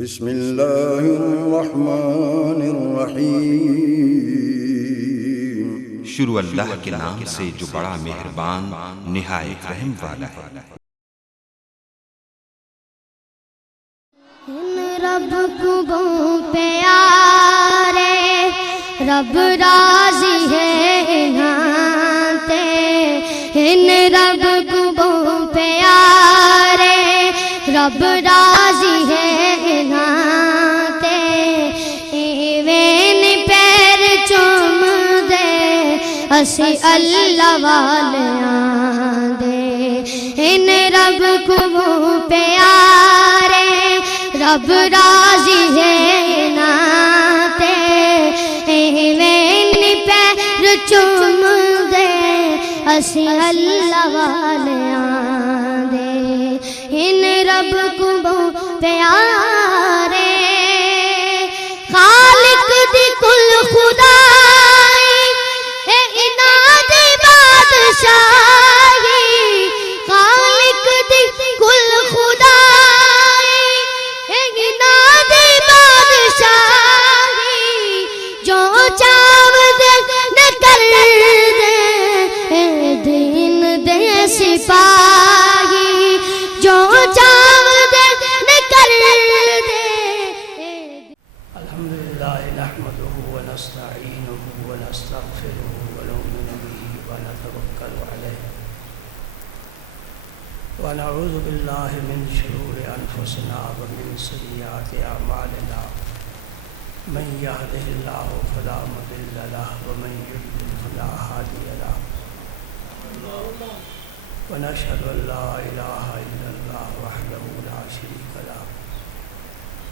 بسم اللہ الرحمن الرحیم۔ شروع اللہ کے نام سے جو بڑا مہربان نہایت رحم والا ہے۔ رب کو پیارے رب راضی ہے انہاں ان رب کو پیارے رب راضی ہے انہاں ایویں پیر چوم دے اسی اللہ والیاں دے ان رب کو پیارے رب راضی ہے ناتے ایویں پیر چوم دے اسی اللہ والیاں دے ان رب کو پیارے خالق دی کل خدائی انہاں دی بادشاہی خالق دی کل خدائی جو چاو دے نہ کر دے دین دے سپاہی جو چاو دے نہ کر دے۔ الحمدللہ نحمده ونستعینه ونستغفره ونؤمن به ونتوکل علیہ ونعوذ باللہ من شرور انفسنا ومن سیئات اعمالنا من يهده الله فلا مضل له ومن يضلل فلا هادي له ونشهد ان لا اله الا الله وحده لا شريك له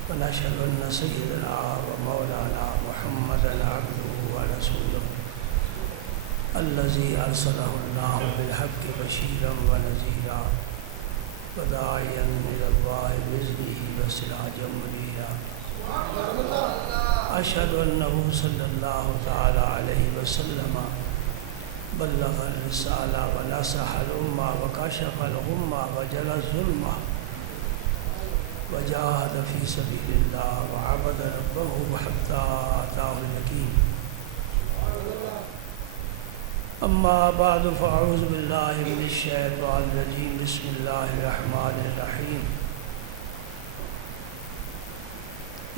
ونشهد ان سيدنا ومولانا محمدا عبده ورسوله الذي ارسله الله بالحق بشيرا ونذيرا وداعيا الى الله باذنه وسراجا منيرا اشهد انه صلى الله تعالى عليه وسلم بلغ الرسالة ونصح الامة وكشف الغمة وجلى الظلمة وجاهد في سبيل الله وعبد ربه حتى اتاه اليقين اما بعد فاعوذ بالله من الشيطان الرجيم بسم الله الرحمن الرحيم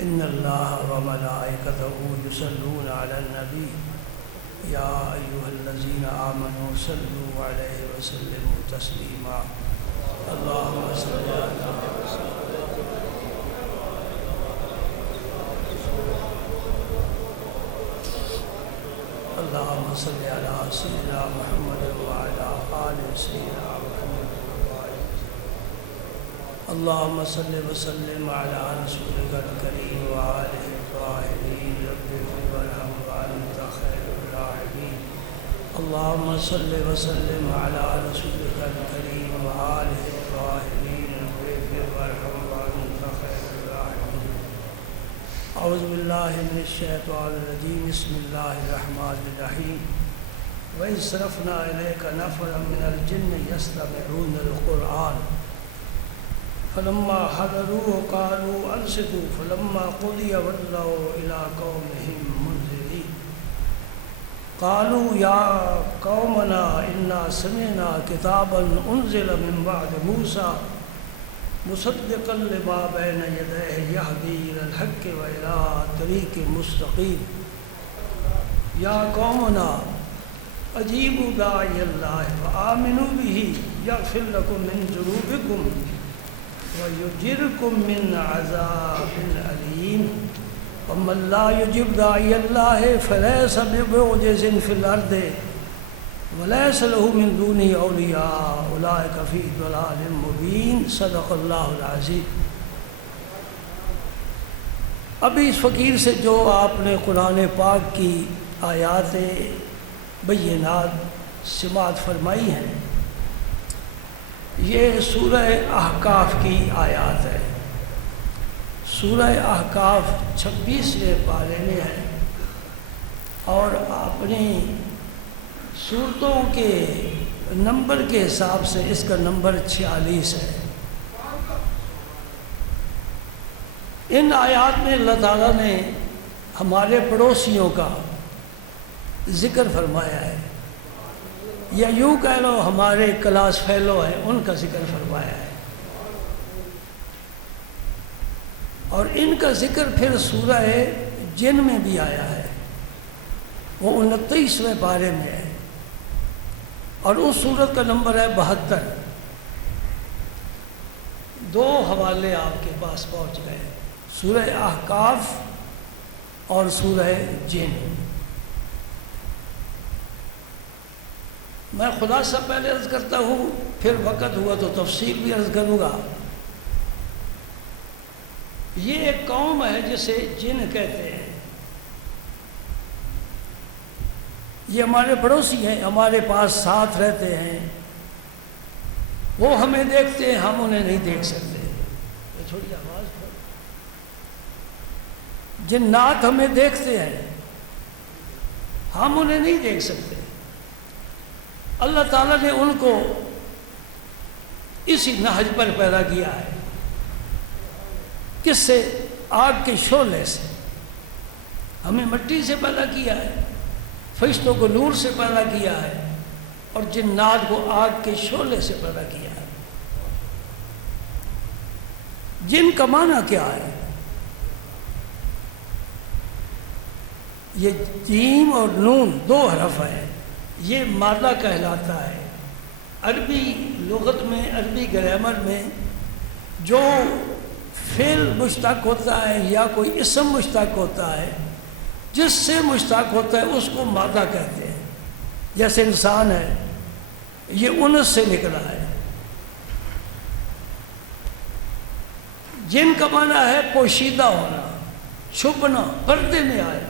ان الله وملائكته يصلون على النبي يا ايها الذين امنوا صلوا عليه وسلموا تسليما اللهم صل على اللهم صل على سيدنا محمد وعلى آل سيدنا محمد اللهم صل وسلم على رسولك الكريم وآله الطاهرين رب اغفر وارحم وأنت خير الراحمين اللهم صل وسلم على رسولك الكريم وآله الطاهرين رب اغفر وارحم وأنت خير الراحمين اعوذ باللہ من الشیطان الرجیم بسم اللہ الرحمن الرحیم وَإِذْ صَرَفْنَا إِلَيْكَ نَفَرًا مِنَ الْجِنِّ يَسْتَمِعُونَ الْقُرْآنَ فَلَمَّا حَضَرُوهُ قَالُوا أَنصِتُوا فَلَمَّا قُضِيَ وَلَّوْا إِلَىٰ قَوْمِهِمْ مُنذِرِينَ قَالُوا يَا قَوْمَنَا إِنَّا سَمِعْنَا كِتَابًا أُنزِلَ مِن بَعْدِ مُوسَىٰ مصدقا لما بین یدیہ یہدی الی الحق و الی طریق مستقیم یا قومنا اجیبوا داعی اللہ وآمنوا بہ یغفر لکم من ذنوبکم ویجرکم من عذاب علیم ومن لا یجب داعی اللہ فلیس بمعجز فی الارض وَلَيْسَ لَهُ مِن دُونِهِ أَوْلِيَاءُ أُولَٰئِكَ فِي ضَلَالٍ مُّبِينٍ صدق اللہ العظیم۔ ابھی اس فقیر سے جو آپ نے قرآن پاک کی آیات بینات سماعت فرمائی ہیں یہ سورہ احقاف کی آیات ہے۔ سورہ احقاف 26ویں پارے میں ہے اور اپنی صورتوں کے نمبر کے حساب سے اس کا نمبر 46 ہے۔ ان آیات میں اللہ تعالیٰ نے ہمارے پڑوسیوں کا ذکر فرمایا ہے، یا یوں کہہ لو ہمارے کلاس فیلو ہیں ان کا ذکر فرمایا ہے، اور ان کا ذکر پھر سورہ جن میں بھی آیا ہے، وہ 29ویں پارے میں ہے، اور اس سورت کا نمبر ہے 72۔ 2 حوالے آپ کے پاس پہنچ گئے، سورہ احقاف اور سورہ جن۔ میں خلاصہ پہلے عرض کرتا ہوں، پھر وقت ہوا تو تفصیل بھی عرض کروں گا۔ یہ ایک قوم ہے جسے جن کہتے ہیں، یہ ہمارے پڑوسی ہیں، ہمارے پاس ساتھ رہتے ہیں، وہ ہمیں دیکھتے ہیں، ہم انہیں نہیں دیکھ سکتے۔ تھوڑی آواز پر، جنات ہمیں دیکھتے ہیں، ہم انہیں نہیں دیکھ سکتے۔ اللہ تعالیٰ نے ان کو اسی نہج پر پیدا کیا ہے، کس سے؟ آگ کے شعلے سے۔ ہمیں مٹی سے پیدا کیا ہے، فرشتوں کو نور سے پیدا کیا ہے، اور جنات کو آگ کے شعلے سے پیدا کیا ہے۔ جن کا معنی کیا ہے؟ یہ جیم اور نون 2 حرف ہیں، یہ مادہ کہلاتا ہے۔ عربی لغت میں، عربی گرامر میں جو فعل مشتق ہوتا ہے یا کوئی اسم مشتق ہوتا ہے، جس سے مشتق ہوتا ہے اس کو مادہ کہتے ہیں۔ جیسے انسان ہے، یہ انس سے نکلا ہے۔ جن کا معنی ہے پوشیدہ ہونا، چھپنا، پردے میں آیا۔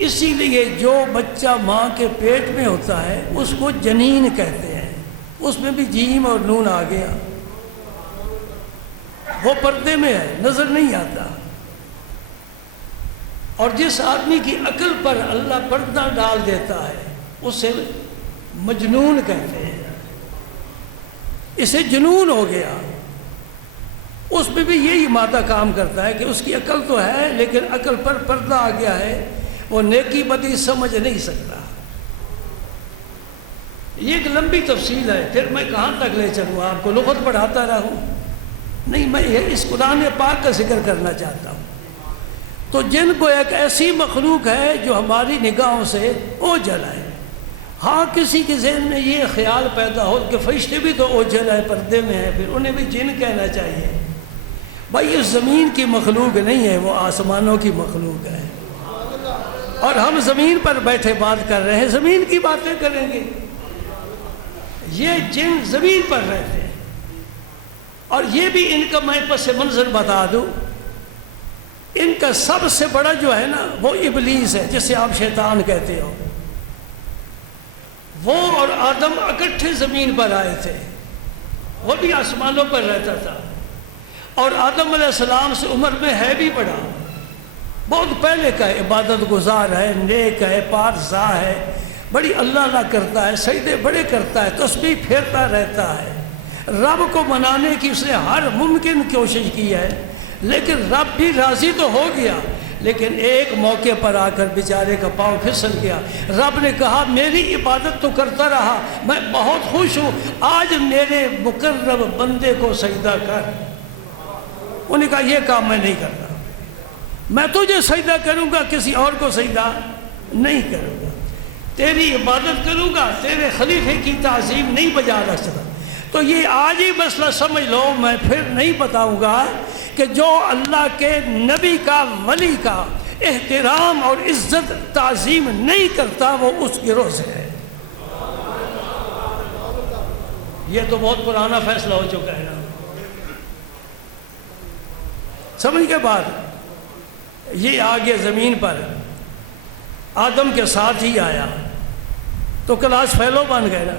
اسی لیے جو بچہ ماں کے پیٹ میں ہوتا ہے اس کو جنین کہتے ہیں، اس میں بھی جیم اور نون آ گیا، وہ پردے میں ہے، نظر نہیں آتا۔ اور جس آدمی کی عقل پر اللہ پردہ ڈال دیتا ہے اسے مجنون کہتے ہیں، اسے جنون ہو گیا۔ اس میں بھی یہی مادہ کام کرتا ہے کہ اس کی عقل تو ہے لیکن عقل پر پردہ آ گیا ہے، وہ نیکی بدی سمجھ نہیں سکتا۔ یہ ایک لمبی تفصیل ہے، پھر میں کہاں تک لے چلوں؟ آپ کو لغت پڑھاتا رہوں؟ نہیں، میں اس قرآن پاک کا ذکر کرنا چاہتا ہوں۔ تو جن کو ایک ایسی مخلوق ہے جو ہماری نگاہوں سے اوجھل ہے۔ ہاں کسی کے ذہن میں یہ خیال پیدا ہو کہ فرشتے بھی تو اوجھل ہے، پردے میں ہیں، پھر انہیں بھی جن کہنا چاہیے۔ بھائی یہ زمین کی مخلوق نہیں ہے، وہ آسمانوں کی مخلوق ہے، اور ہم زمین پر بیٹھے بات کر رہے ہیں، زمین کی باتیں کریں گے۔ یہ جن زمین پر رہتے ہیں، اور یہ بھی ان کا میں پس منظر بتا دوں، ان کا سب سے بڑا جو ہے نا وہ ابلیس ہے، جسے آپ شیطان کہتے ہو۔ وہ اور آدم اکٹھے زمین پر آئے تھے، وہ بھی آسمانوں پر رہتا تھا، اور آدم علیہ السلام سے عمر میں ہے بھی بڑا، بہت پہلے کا ہے، عبادت گزار ہے، نیک ہے، پارسا ہے، بڑی اللہ اللہ کرتا ہے، سجدے بڑے کرتا ہے، تسبیح پھیرتا رہتا ہے، رب کو منانے کی اس نے ہر ممکن کوشش کی ہے، لیکن رب بھی راضی تو ہو گیا، لیکن ایک موقع پر آ کر بیچارے کا پاؤں پھسل گیا۔ رب نے کہا میری عبادت تو کرتا رہا، میں بہت خوش ہوں، آج میرے مقرب بندے کو سجدہ کر۔ انہوں نے کہا یہ کام میں نہیں کرتا، میں تجھے سجدہ کروں گا، کسی اور کو سجدہ نہیں کروں گا، تیری عبادت کروں گا، تیرے خلیفے کی تعظیم نہیں بجا رکھ سکتا۔ تو یہ آج ہی مسئلہ سمجھ لو، میں پھر نہیں بتاؤں گا کہ جو اللہ کے نبی کا، ولی کا احترام اور عزت تعظیم نہیں کرتا وہ اس گروہ سے ہے۔ یہ تو بہت پرانا فیصلہ ہو چکا ہے نا، سمجھ کے بعد یہ آگے زمین پر آدم کے ساتھ ہی آیا تو کلاس فیلو بن گئے نا،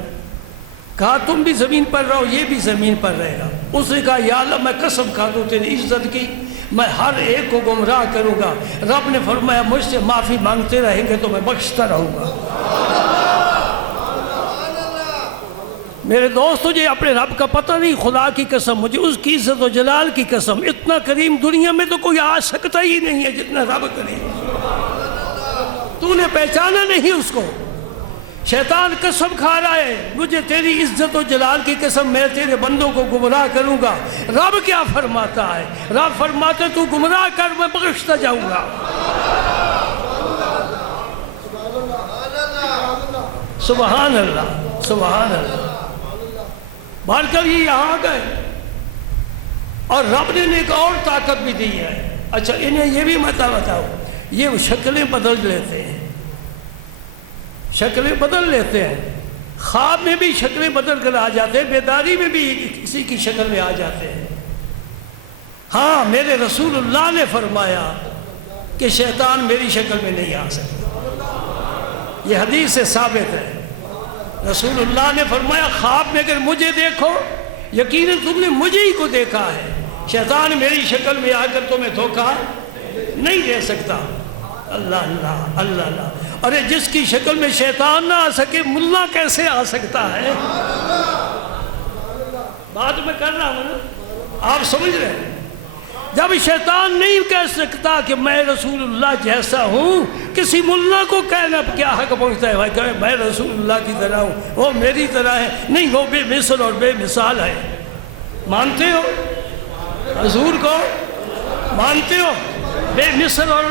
کہا تم بھی زمین پر رہو، یہ بھی زمین پر رہے گا۔ اس نے کہا یا اللہ میں قسم کھا دوں تیری عزت کی، میں ہر ایک کو گمراہ کروں گا۔ رب نے فرمایا مجھ سے معافی مانگتے رہیں گے تو میں بخشتا رہوں گا۔ میرے دوست تجھے اپنے رب کا پتہ نہیں، خدا کی قسم، مجھے اس کی عزت و جلال کی قسم، اتنا کریم دنیا میں تو کوئی آ سکتا ہی نہیں ہے جتنا رب کریم۔ تو نے پہچانا نہیں اس کو، شیطان قسم کھا رہا ہے، مجھے تیری عزت و جلال کی قسم میں تیرے بندوں کو گمراہ کروں گا۔ رب کیا فرماتا ہے؟ رب فرماتا ہے تو گمراہ کر، میں بخشتا جاؤں گا۔ سبحان اللہ، سبحان اللہ۔ بار کر یہ یہاں گئے اور رب نے ایک اور طاقت بھی دی ہے۔ اچھا انہیں یہ بھی مت بتاؤ، یہ شکلیں بدل لیتے ہیں، شکلیں بدل لیتے ہیں، خواب میں بھی شکلیں بدل کر آ جاتے ہیں، بیداری میں بھی کسی کی شکل میں آ جاتے ہیں۔ ہاں میرے رسول اللہ نے فرمایا کہ شیطان میری شکل میں نہیں آ سکتا، یہ حدیث سے ثابت ہے۔ رسول اللہ نے فرمایا خواب میں اگر مجھے دیکھو، یقیناً تم نے مجھے ہی کو دیکھا ہے، شیطان میری شکل میں آ کر تمہیں دھوکہ نہیں دے سکتا۔ اللہ اللہ اللہ اللہ۔ ارے جس کی شکل میں شیطان نہ آ سکے، ملا کیسے آ سکتا ہے؟ بات میں کر رہا ہوں نا، آپ سمجھ رہے ہیں؟ جب شیطان نہیں کہہ سکتا کہ میں رسول اللہ جیسا ہوں، کسی ملا کو کہنا کیا حق پہنچتا ہے؟ بھائی کہ میں رسول اللہ کی طرح ہوں، وہ میری طرح ہے؟ نہیں، وہ بے مثل اور بے مثال ہے۔ مانتے ہو حضور کو؟ مانتے ہو؟ بے مثل اور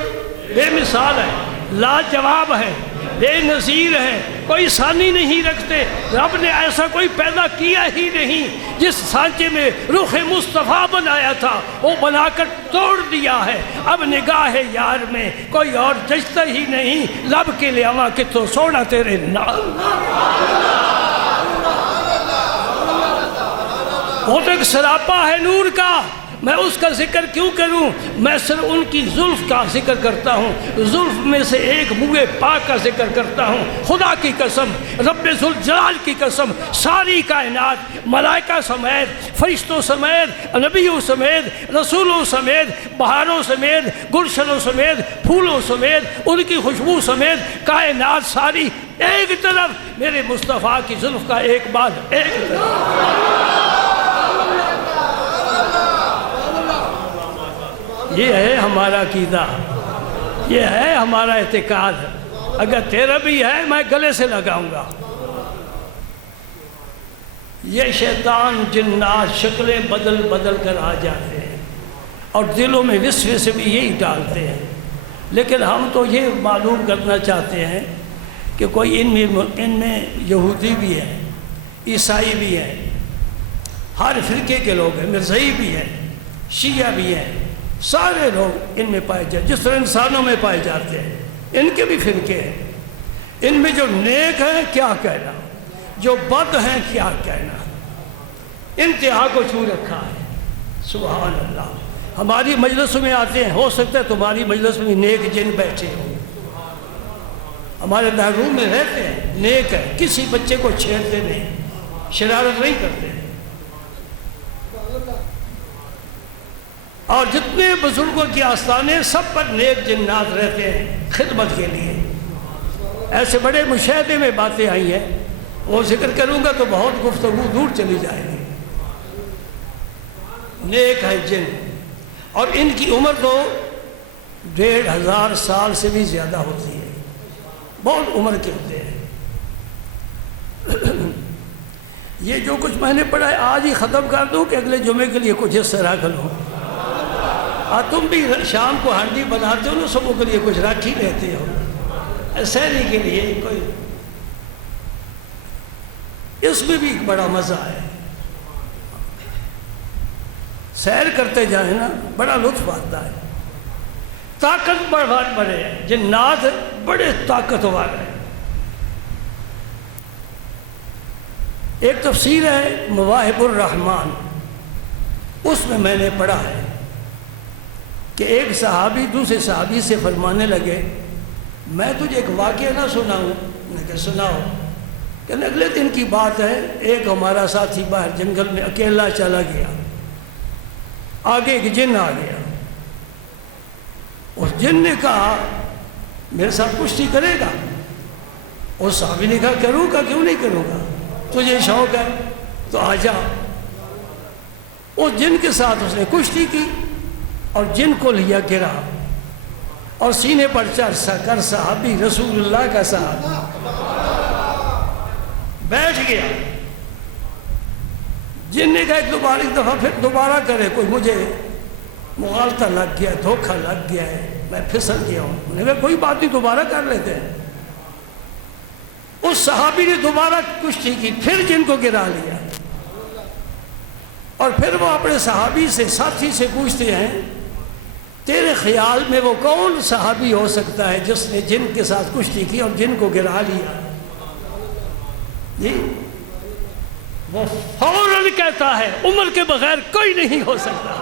بے مثال ہے، لاجواب ہے، بے نظیر ہے، کوئی ثانی نہیں رکھتے۔ رب نے ایسا کوئی پیدا کیا ہی نہیں۔ جس سانچے میں رخ مصطفیٰ بنایا تھا وہ بنا کر توڑ دیا ہے۔ اب نگاہ یار میں کوئی اور جچتا ہی نہیں، لب کے لیاواں کہ تو سونا تیرے نال۔ وہ تو ایک سراپا ہے نور کا، میں اس کا ذکر کیوں کروں؟ میں صرف ان کی زلف کا ذکر کرتا ہوں، زلف میں سے ایک منہ پاک کا ذکر کرتا ہوں۔ خدا کی قسم، رب ذوالجلال کی قسم، ساری کائنات ملائکہ سمیت، فرشتوں سمیت، نبیوں سمیت، رسولوں سمیت، بہاروں سمیت، گلشنوں سمیت، پھولوں سمیت، ان کی خوشبو سمیت، کائنات ساری ایک طرف، میرے مصطفیٰ کی زلف کا ایک بعد ایک طرف۔ یہ ہے ہمارا عقیدہ، یہ ہے ہمارا اعتقاد۔ اگر تیرا بھی ہے میں گلے سے لگاؤں گا۔ یہ شیطان جنات شکلیں بدل بدل کر آ جاتے ہیں اور دلوں میں وسوسے سے بھی یہی ڈالتے ہیں، لیکن ہم تو یہ معلوم کرنا چاہتے ہیں کہ کوئی ان میں یہودی بھی ہے، عیسائی بھی ہے، ہر فرقے کے لوگ ہیں، مرزائی بھی ہیں، شیعہ بھی ہیں، سارے لوگ ان میں پائے جاتے، جس طرح انسانوں میں پائے جاتے ہیں، ان کے بھی فرقے ہیں۔ ان میں جو نیک ہیں کیا کہنا، جو بد ہیں کیا کہنا، انتہا کو چھو رکھا ہے۔ سبحان اللہ۔ ہماری مجلس میں آتے ہیں، ہو سکتا ہے تمہاری مجلس میں نیک جن بیٹھے ہوں، ہمارے محروم میں رہتے ہیں، نیک ہے، کسی بچے کو چھیڑتے نہیں، شرارت نہیں کرتے، اور جتنے بزرگوں کی آستانے سب پر نیک جنات رہتے ہیں خدمت کے لیے۔ ایسے بڑے مشاہدے میں باتیں آئی ہیں، وہ ذکر کروں گا تو بہت گفتگو دور چلی جائے گی۔ نیک ہے جن، اور ان کی عمر تو 1500 سال سے بھی زیادہ ہوتی ہے، بہت عمر کے ہوتے ہیں۔ یہ جو کچھ میں نے پڑھا ہے آج ہی ختم کر دوں کہ اگلے جمعے کے لیے کچھ حصہ رکھ لوں۔ تم بھی شام کو ہانڈی بناتے ہو نا، سبوں کے لیے کچھ رکھ ہی لیتے ہو، سحری کے لیے کوئی، اس میں بھی بڑا مزہ ہے۔ سیر کرتے جائیں نا بڑا لطف آتا ہے، طاقت بڑے ہیں، جنات بڑے طاقتور ہیں۔ ایک تفسیر ہے مواہب الرحمن، اس میں میں نے پڑھا ہے کہ ایک صحابی دوسرے صحابی سے فرمانے لگے، میں تجھے ایک واقعہ نہ سناؤں؟ میں کہ سناؤ۔ کہ اگلے دن کی بات ہے، ایک ہمارا ساتھی باہر جنگل میں اکیلا چلا گیا، آگے ایک جن آ گیا، اس جن نے کہا میرے ساتھ کشتی کرے گا؟ اس صحابی نے کہا کروں گا، کیوں نہیں کروں گا، تجھے شوق ہے تو آ جا۔ اس جن کے ساتھ اس نے کشتی کی اور جن کو لیا گرا اور سینے پر چڑھ کر صحابی رسول اللہ کا صحابی بیٹھ گیا۔ جن نے کہا ایک دفعہ پھر دوبارہ کرے، کوئی مجھے مغالطہ لگ گیا، دھوکہ لگ گیا ہے، میں پھسل گیا ہوں۔ انہوں نے کہا کوئی بات نہیں، دوبارہ کر لیتے ہیں۔ اس صحابی نے دوبارہ کشتی کی، پھر جن کو گرا لیا، اور پھر وہ اپنے صحابی سے، ساتھی سے پوچھتے ہیں تیرے خیال میں وہ کون صحابی ہو سکتا ہے جس نے جن کے ساتھ کشتی کی اور جن کو گرا لیا؟ جی وہ فوراً کہتا ہے عمر کے بغیر کوئی نہیں ہو سکتا۔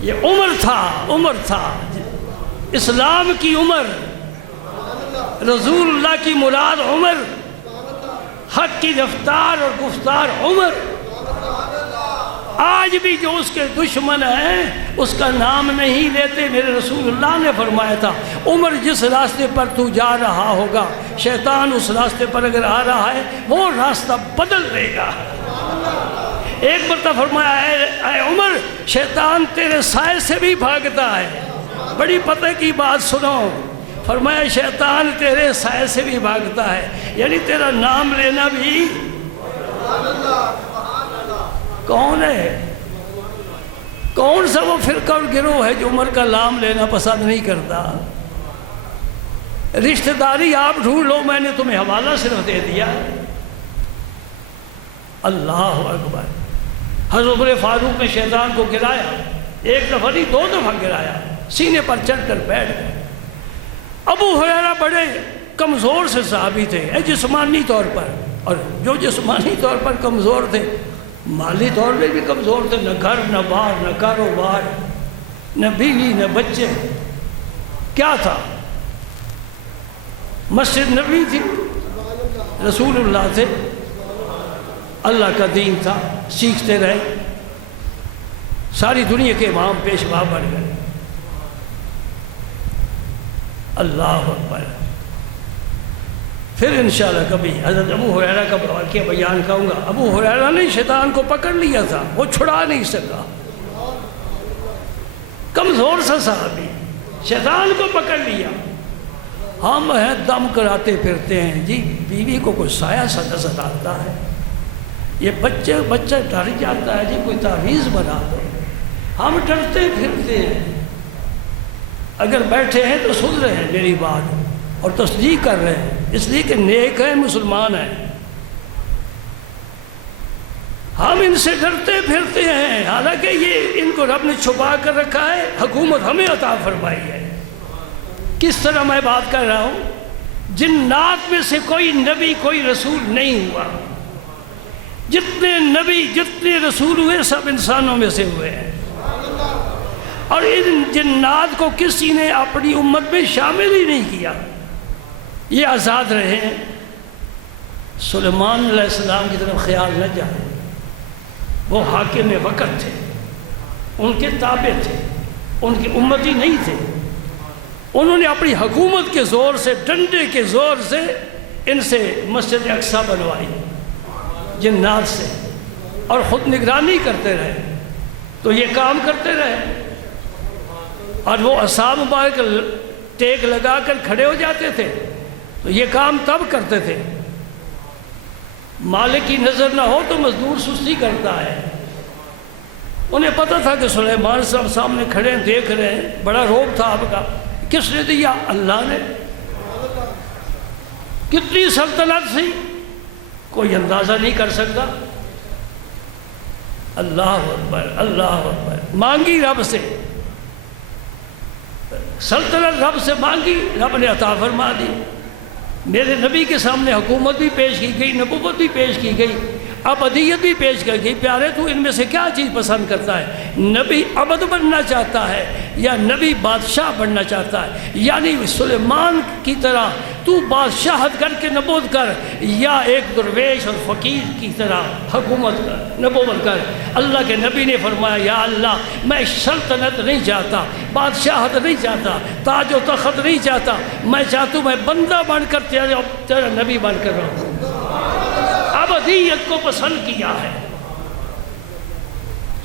یہ عمر تھا اسلام کی عمر، رسول اللہ کی مراد عمر، حق کی رفتار اور گفتار عمر۔ آج بھی جو اس کے دشمن ہیں اس کا نام نہیں لیتے۔ میرے رسول اللہ نے فرمایا تھا عمر جس راستے پر تو جا رہا ہوگا، شیطان اس راستے پر اگر آ رہا ہے وہ راستہ بدل دے گا۔ ایک مرتبہ فرمایا اے عمر، شیطان تیرے سائے سے بھی بھاگتا ہے۔ بڑی پتہ کی بات سنو، فرمایا شیطان تیرے سائے سے بھی بھاگتا ہے، یعنی تیرا نام لینا بھی۔ کون ہے؟ کون سا وہ فرقہ اور گروہ ہے جو عمر کا نام لینا پسند نہیں کرتا؟ رشتہ داری آپ ڈھونڈ لو، میں نے تمہیں حوالہ صرف دے دیا۔ اللہ اکبر۔ حضرت عمر فاروق نے شیطان کو گرایا، ایک دفعہ نہیں 2 دفعہ گرایا، سینے پر چڑھ کر بیٹھ گئے۔ ابو ہریرہ بڑے کمزور سے صحابی تھے جسمانی طور پر، اور جو جسمانی طور پر کمزور تھے مالی طور پہ بھی کمزور تھے، نہ گھر نہ بار نہ کاروبار نہ بیوی نہ بچے۔ کیا تھا؟ مسجد نبی تھی، رسول اللہ تھے، اللہ کا دین تھا، سیکھتے رہے، ساری دنیا کے امام پیشوا بن گئے۔ اللہ اکبر۔ پھر انشاءاللہ کبھی حضرت ابو ہریرہ کا واقعہ بیان کروں گا۔ ابو ہریرہ نے شیطان کو پکڑ لیا تھا، وہ چھڑا نہیں سکا، کمزور سا صحابی، شیطان کو پکڑ لیا۔ ہم ہیں دم کراتے پھرتے ہیں جی، بیوی کو کوئی سایہ سا نظر آتا ہے، یہ بچہ ڈر جاتا ہے جی، کوئی تعویذ بنا دو، ہم ڈرتے پھرتے ہیں۔ اگر بیٹھے ہیں تو سن رہے ہیں میری بات اور تصدیق کر رہے ہیں، اس لیے کہ نیک ہیں، مسلمان ہیں۔ ہم ان سے ڈرتے پھرتے ہیں، حالانکہ یہ ان کو رب نے چھپا کر رکھا ہے، حکومت ہمیں عطا فرمائی ہے۔ کس طرح میں بات کر رہا ہوں، جنات میں سے کوئی نبی کوئی رسول نہیں ہوا، جتنے نبی جتنے رسول ہوئے سب انسانوں میں سے ہوئے ہیں، اور ان جنات کو کسی نے اپنی امت میں شامل ہی نہیں کیا، یہ آزاد رہے ہیں۔ سلیمان علیہ السلام کی طرف خیال نہ جائے، وہ حاکم وقت تھے، ان کے تابع تھے، ان کی امتی نہیں تھے۔ انہوں نے اپنی حکومت کے زور سے، ڈنڈے کے زور سے ان سے مسجد اقصیٰ بنوائی جنات سے، اور خود نگرانی کرتے رہے، تو یہ کام کرتے رہے، اور وہ عصا مبارک ٹیک لگا کر کھڑے ہو جاتے تھے، تو یہ کام تب کرتے تھے۔ مالک کی نظر نہ ہو تو مزدور سستی کرتا ہے۔ انہیں پتہ تھا کہ سلیمان صاحب سامنے کھڑے ہیں، دیکھ رہے ہیں، بڑا روب تھا آپ کا۔ کس نے دیا؟ اللہ نے۔ کتنی سلطنت تھی کوئی اندازہ نہیں کر سکتا۔ اللہ اکبر، اللہ اکبر۔ مانگی رب سے سلطنت، رب سے مانگی، رب نے عطا فرما دی۔ میرے نبی کے سامنے حکومت بھی پیش کی گئی، نبوت بھی پیش کی گئی، ابدیت بھی پیش کی گئی۔ پیارے تو ان میں سے کیا چیز پسند کرتا ہے؟ نبی عبد بننا چاہتا ہے یا نبی بادشاہ بننا چاہتا ہے؟ یعنی سلیمان کی طرح تو بادشاہت کر کے نبوت کر، یا ایک درویش اور فقیر کی طرح حکومت کر، نبوت کر۔ اللہ کے نبی نے فرمایا یا اللہ میں سلطنت نہیں چاہتا، بادشاہت نہیں چاہتا، تاج و تخت نہیں چاہتا، میں چاہتا ہوں میں بندہ بن کر تیرا نبی بن کر رہوں۔ اذیت کو پسند کیا ہے۔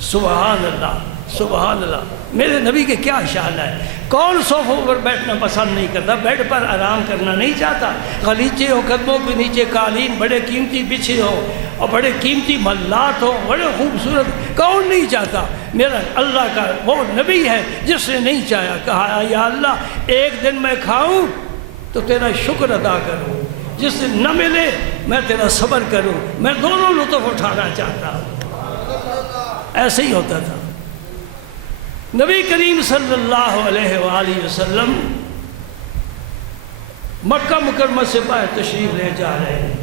سبحان اللہ، سبحان اللہ۔ میرے نبی کے کیا شان ہے، کون صوفوں پر بیٹھنا پسند نہیں کرتا، بیڈ پر آرام کرنا نہیں چاہتا، غلیچے ہو، قدموں کے نیچے قالین بڑے قیمتی بچھے ہو اور بڑے قیمتی ملات ہو، بڑے خوبصورت، کون نہیں چاہتا؟ میرا اللہ کا وہ نبی ہے جس نے نہیں چاہا، کہا یا اللہ ایک دن میں کھاؤں تو تیرا شکر ادا کروں، جس دن نہ ملے میں تیرا صبر کروں، میں دونوں لطف اٹھانا چاہتا ہوں۔ ایسے ہی ہوتا تھا۔ نبی کریم صلی اللہ علیہ وآلہ وسلم مکہ مکرمہ سے باہر تشریف لے جا رہے ہیں،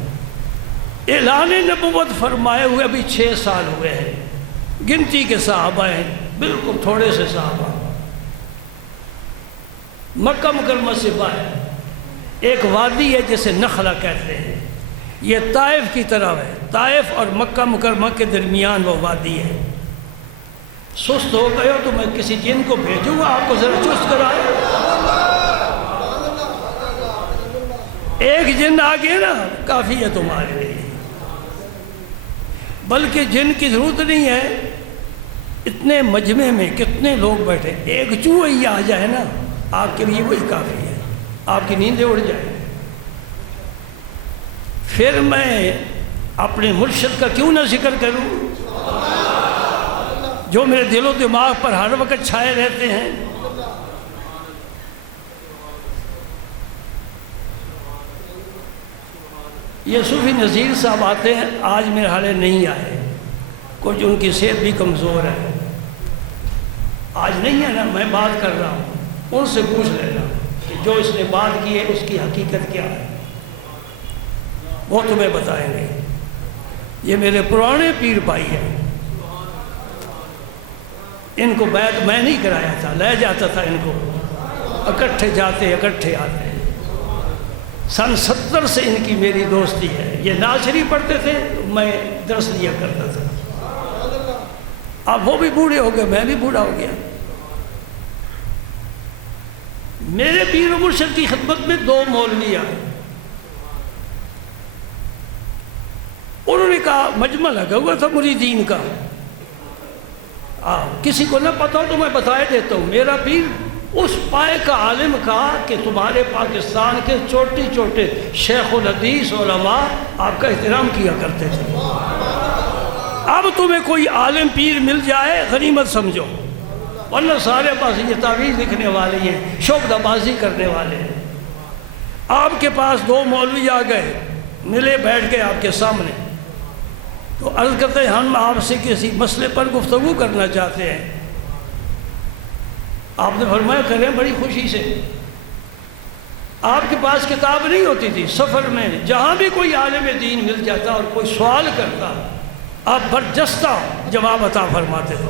اعلان نبوت فرمائے ہوئے ابھی 6 سال ہوئے ہیں، گنتی کے صحابہ ہیں، بالکل تھوڑے سے صحابہ۔ مکہ مکرمہ سے باہر ایک وادی ہے جسے نخلا کہتے ہیں، یہ طائف کی طرف ہے، طائف اور مکہ مکرمہ کے درمیان وہ وادی ہے۔ سست ہو گئے ہو تو میں کسی جن کو بھیجوں گا آپ کو ذرا چست کرائے۔ ایک جن آ گیا نا کافی ہے تمہارے لیے، بلکہ جن کی ضرورت نہیں ہے، اتنے مجمع میں کتنے لوگ بیٹھے، ایک چوہا ہی آ جائے نا آپ کے لیے وہی کافی ہے، آپ کی نیندیں اڑ جائیں۔ پھر میں اپنے مرشد کا کیوں نہ ذکر کروں جو میرے دل و دماغ پر ہر وقت چھائے رہتے ہیں۔ یہ صوفی نذیر صاحب آتے ہیں، آج میرے حالے نہیں آئے، کچھ ان کی صحت بھی کمزور ہے، آج نہیں ہے نا، میں بات کر رہا ہوں، ان سے پوچھ لینا کہ جو اس نے بات کی ہے اس کی حقیقت کیا ہے، وہ تمہیں بتائیں گے۔ یہ میرے پرانے پیر بھائی ہیں، ان کو بیعت میں نہیں کرایا تھا، لے جاتا تھا ان کو، اکٹھے جاتے اکٹھے آتے۔ سن 70 سے ان کی میری دوستی ہے، یہ ناصری پڑھتے تھے میں درس دیا کرتا تھا۔ اب وہ بھی بوڑھے ہو گئے، میں بھی بوڑھا ہو گیا۔ میرے پیر و مرشد کی خدمت میں 2 مولوی آئے، انہوں نے کہا مجمع لگا ہوا تھا مریدین کا، کسی کو نہ پتا ہو تو میں بتائے دیتا ہوں، میرا پیر اس پائے کا عالم کہا کہ تمہارے پاکستان کے چھوٹے چھوٹے شیخ الحدیث علماء آپ کا احترام کیا کرتے تھے، اب تمہیں کوئی عالم پیر مل جائے غنیمت سمجھو، ورنہ سارے پاس یہ تعویذ لکھنے والے ہیں، شوکدہ بازی کرنے والے ہیں۔ آپ کے پاس 2 مولوی آ گئے، ملے، بیٹھ گئے آپ کے سامنے، تو عرض کرتے ہیں ہم آپ سے کسی مسئلے پر گفتگو کرنا چاہتے ہیں۔ آپ نے فرمایا کریں بڑی خوشی سے۔ آپ کے پاس کتاب نہیں ہوتی تھی، سفر میں جہاں بھی کوئی عالم دین مل جاتا اور کوئی سوال کرتا آپ برجستہ جواب عطا فرماتے تھے۔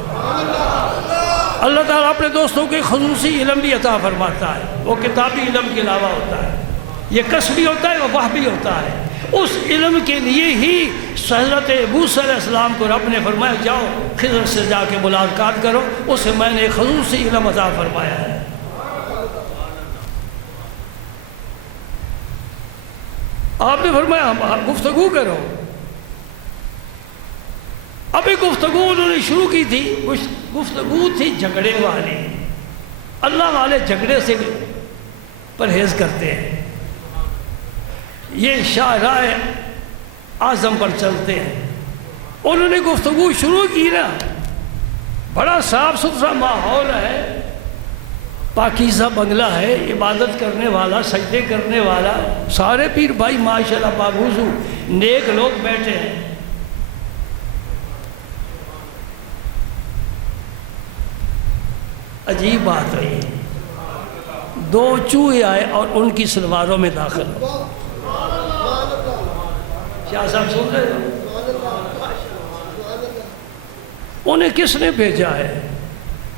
اللہ تعالیٰ اپنے دوستوں کے خصوصی علم بھی عطا فرماتا ہے، وہ کتابی علم کے علاوہ ہوتا ہے، یہ کسبی ہوتا ہے، وہ وحبی ہوتا ہے۔ اس علم کے لیے ہی حضرت موسیٰ علیہ السلام کو رب نے فرمایا جاؤ خضر سے جا کے ملاقات کرو، اسے میں نے ایک خصوصی علم عطا فرمایا ہے۔ آپ نے فرمایا گفتگو کرو۔ ابھی گفتگو انہوں نے شروع کی تھی، گفتگو تھی جھگڑے والی، اللہ والے جھگڑے سے پرہیز کرتے ہیں، یہ شاہراہ اعظم پر چلتے ہیں۔ انہوں نے گفتگو شروع کی نا، بڑا صاف ستھرا ماحول ہے، پاکیزہ بنگلہ ہے، عبادت کرنے والا، سجدے کرنے والا، سارے پیر بھائی ماشاءاللہ باوضو نیک لوگ بیٹھے ہیں۔ عجیب بات ہوئی، 2 چوہے آئے اور ان کی سلواروں میں داخل ہو۔ شاہ صاحب سن رہے ہیں؟ انہیں کس نے بھیجا ہے؟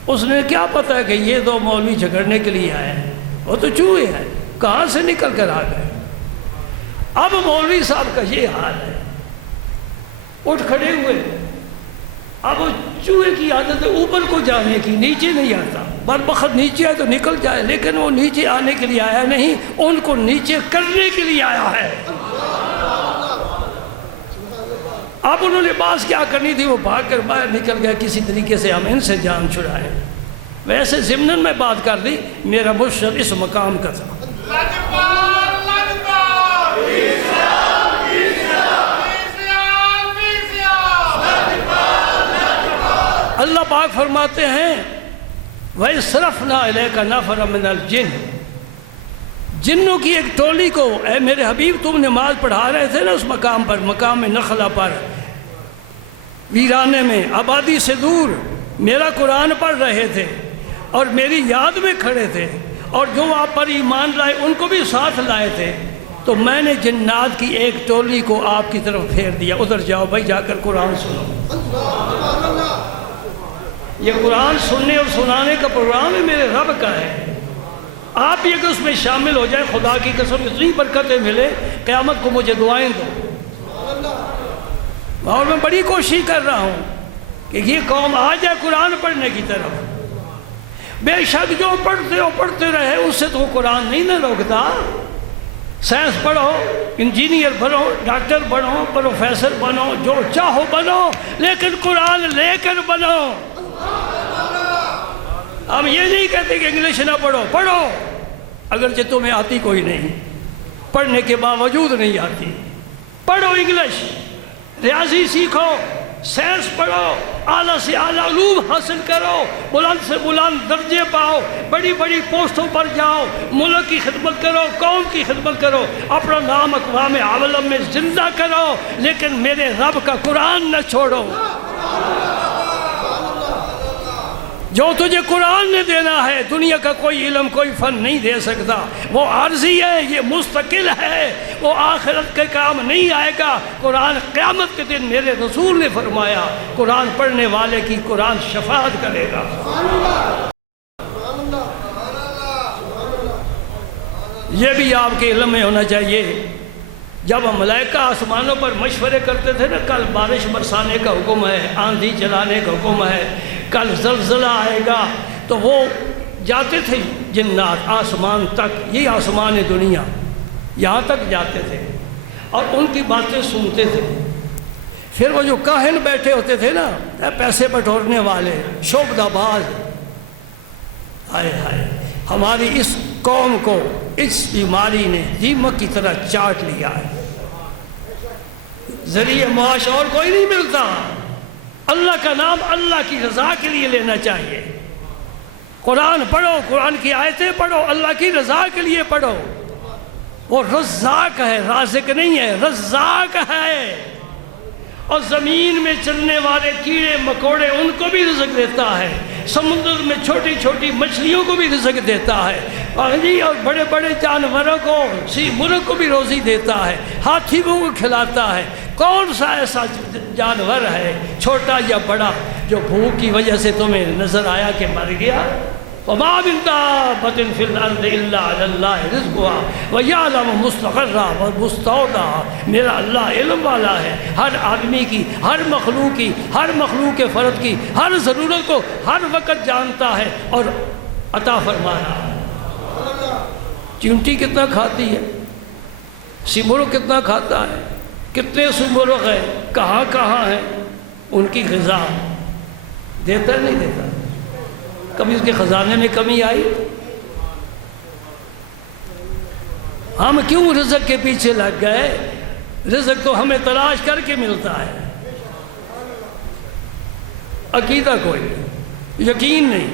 اس نے کیا پتا ہے کہ یہ 2 مولوی جھگڑنے کے لیے آئے ہیں؟ وہ تو چوہے ہیں، کہاں سے نکل کر آ گئے۔ اب مولوی صاحب کا یہ حال ہے، اٹھ کھڑے ہوئے۔ اب چوہے کی عادت ہے اوپر کو جانے کی، نیچے نہیں آتا، بربخت نیچے آئے تو نکل جائے، لیکن وہ نیچے آنے کے لیے آیا نہیں، ان کو نیچے کرنے کے لیے آیا ہے۔ اب انہوں نے باز کیا کرنی تھی، وہ بھاگ کر باہر نکل گیا، کسی طریقے سے ہم ان سے جان چھڑائیں۔ ویسے ضمناً میں بات کر دی، میرا مرشد اس مقام کا تھا۔ اللہ پاک فرماتے ہیں وَإِصْرَفْنَا إِلَيْكَ نَفَرًا مِنَ الْجِنِّ، جنوں کی ایک ٹولی کو، اے میرے حبیب تم نماز پڑھا رہے تھے نا اس مقام پر، مقام نخلا پر، ویرانے میں، آبادی سے دور میرا قرآن پڑھ رہے تھے اور میری یاد میں کھڑے تھے، اور جو آپ پر ایمان لائے ان کو بھی ساتھ لائے تھے، تو میں نے جنات کی ایک ٹولی کو آپ کی طرف پھیر دیا، ادھر جاؤ بھائی، جا کر قرآن سنو۔ یہ قرآن سننے اور سنانے کا پروگرام ہے، میرے رب کا ہے، آپ بھی اگر اس میں شامل ہو جائیں، خدا کی قسم اتنی برکتیں ملے، قیامت کو مجھے دعائیں دو۔ اور میں بڑی کوشش کر رہا ہوں کہ یہ قوم آ جائے قرآن پڑھنے کی طرف۔ بے شک جو پڑھتے رہے اس سے تو قرآن نہیں نہ روکتا۔ سائنس پڑھو، انجینئر بنو، ڈاکٹر بنو، پروفیسر بنو، جو چاہو بنو، لیکن قرآن لے کر بنو۔ ہم یہ نہیں کہتے کہ انگلش نہ پڑھو، پڑھو، اگرچہ تمہیں آتی کوئی نہیں، پڑھنے کے باوجود نہیں آتی، پڑھو انگلش، ریاضی سیکھو، سائنس پڑھو، اعلیٰ سے اعلیٰ علوم حاصل کرو، بلند سے بلند درجے پاؤ، بڑی بڑی پوسٹوں پر جاؤ، ملک کی خدمت کرو، قوم کی خدمت کرو، اپنا نام اقوام عالم میں زندہ کرو، لیکن میرے رب کا قرآن نہ چھوڑو۔ جو تجھے قرآن نے دینا ہے، دنیا کا کوئی علم کوئی فن نہیں دے سکتا، وہ عارضی ہے، یہ مستقل ہے، وہ آخرت کے کام نہیں آئے گا۔ قرآن قیامت کے دن میرے رسول نے فرمایا قرآن پڑھنے والے کی قرآن شفاعت کرے گا۔ یہ بھی آپ کے علم میں ہونا چاہیے۔ جب ملائکہ آسمانوں پر مشورے کرتے تھے نا، کل بارش برسانے کا حکم ہے، آندھی چلانے کا حکم ہے، کل زلزلہ آئے گا، تو وہ جاتے تھے جنات آسمان تک، یہ آسمان دنیا، یہاں تک جاتے تھے اور ان کی باتیں سنتے تھے۔ پھر وہ جو کاہن بیٹھے ہوتے تھے نا، پیسے بٹورنے والے، شعبدہ باز، ہائے ہائے، ہماری اس قوم کو اس بیماری نے دیمک کی طرح چاٹ لیا ہے، ذریعہ معاش اور کوئی نہیں ملتا۔ اللہ کا نام اللہ کی رضا کے لیے لینا چاہیے۔ قرآن پڑھو، قرآن کی آیتیں پڑھو، اللہ کی رضا کے لیے پڑھو۔ وہ رزاق ہے، رازق نہیں ہے، رزاق ہے، اور زمین میں چلنے والے کیڑے مکوڑے ان کو بھی رزق دیتا ہے، سمندر میں چھوٹی چھوٹی مچھلیوں کو بھی رزق دیتا ہے، اور بڑے بڑے جانوروں کو، مرغ کو بھی روزی دیتا ہے، ہاتھیوں کو کھلاتا ہے۔ کون سا ایسا جانور ہے چھوٹا یا بڑا جو بھوک کی وجہ سے تمہیں نظر آیا کہ مر گیا؟ وَمَا مِن دَابَّةٍ فِي الْأَرْضِ إِلَّا عَلَى اللَّهِ رِزْقُهَا وَيَعْلَمُ مُسْتَقَرَّهَا وَمُسْتَوْدَعَهَا۔ میرا اللہ علم والا ہے، ہر آدمی کی، ہر مخلوق کے فرد کی، ہر ضرورت کو ہر وقت جانتا ہے اور عطا فرما رہا ہے۔ چونٹی کتنا کھاتی ہے، سمرغ کتنا کھاتا ہے، کتنے سمرغ ہیں، کہاں کہاں ہیں، ان کی غذا دیتا نہیں دیتا؟ کبھی اس کے خزانے میں کمی آئی؟ ہم کیوں رزق کے پیچھے لگ گئے؟ رزق تو ہمیں تلاش کر کے ملتا ہے، عقیدہ کوئی نہیں، یقین نہیں،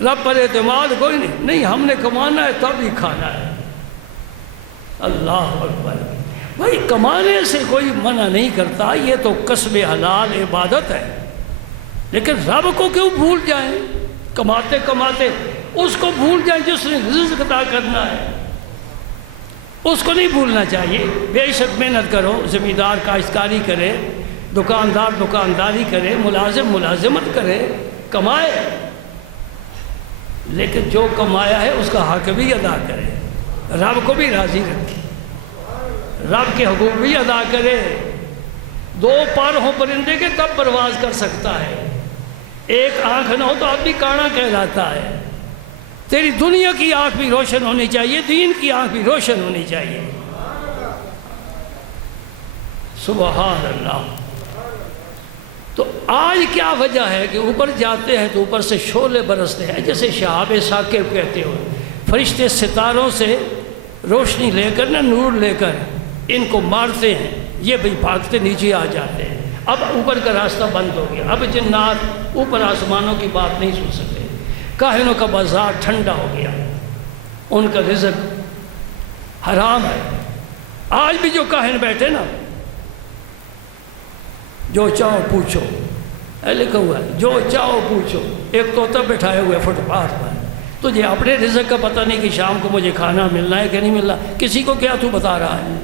رب پر اعتماد کوئی نہیں، ہم نے کمانا ہے تب ہی کھانا ہے۔ اللہ اکبر۔ بھائی کمانے سے کوئی منع نہیں کرتا، یہ تو کسب حلال عبادت ہے، لیکن رب کو کیوں بھول جائیں؟ کماتے کماتے اس کو بھول جائیں جس نے رزق عطا کرنا ہے، اس کو نہیں بھولنا چاہیے۔ بے شک محنت کرو، زمیندار کاشتکاری کرے، دکاندار دکانداری کرے، ملازم ملازمت کرے، کمائے، لیکن جو کمایا ہے اس کا حق بھی ادا کرے، رب کو بھی راضی رکھے، رب کے حقوق بھی ادا کرے۔ دو پر ہوں پرندے کے تب پرواز کر سکتا ہے، ایک آنکھ نہ ہو تو آدمی کانا کہلاتا ہے۔ تیری دنیا کی آنکھ بھی روشن ہونی چاہیے، دین کی آنکھ بھی روشن ہونی چاہیے۔ سبحان اللہ۔ تو آج کیا وجہ ہے کہ اوپر جاتے ہیں تو اوپر سے شعلے برستے ہیں، جیسے شہاب ثاقب کہتے ہو، فرشتے ستاروں سے روشنی لے کر نا، نور لے کر ان کو مارتے ہیں، یہ بھی بھاگتے نیچے آ جاتے ہیں۔ اب اوپر کا راستہ بند ہو گیا، اب جنات اوپر آسمانوں کی بات نہیں سن سکتے، کاہنوں کا بازار ٹھنڈا ہو گیا، ان کا رزق حرام ہے۔ آج بھی جو کاہن بیٹھے نا، جو چاہو پوچھو، لکھا ہوا ہے جو چاہو پوچھو، ایک طوطا بٹھائے ہوئے فٹ پاتھ پر، تجھے اپنے رزق کا پتہ نہیں کہ شام کو مجھے کھانا ملنا ہے کہ نہیں ملنا، کسی کو کیا تو بتا رہا ہے۔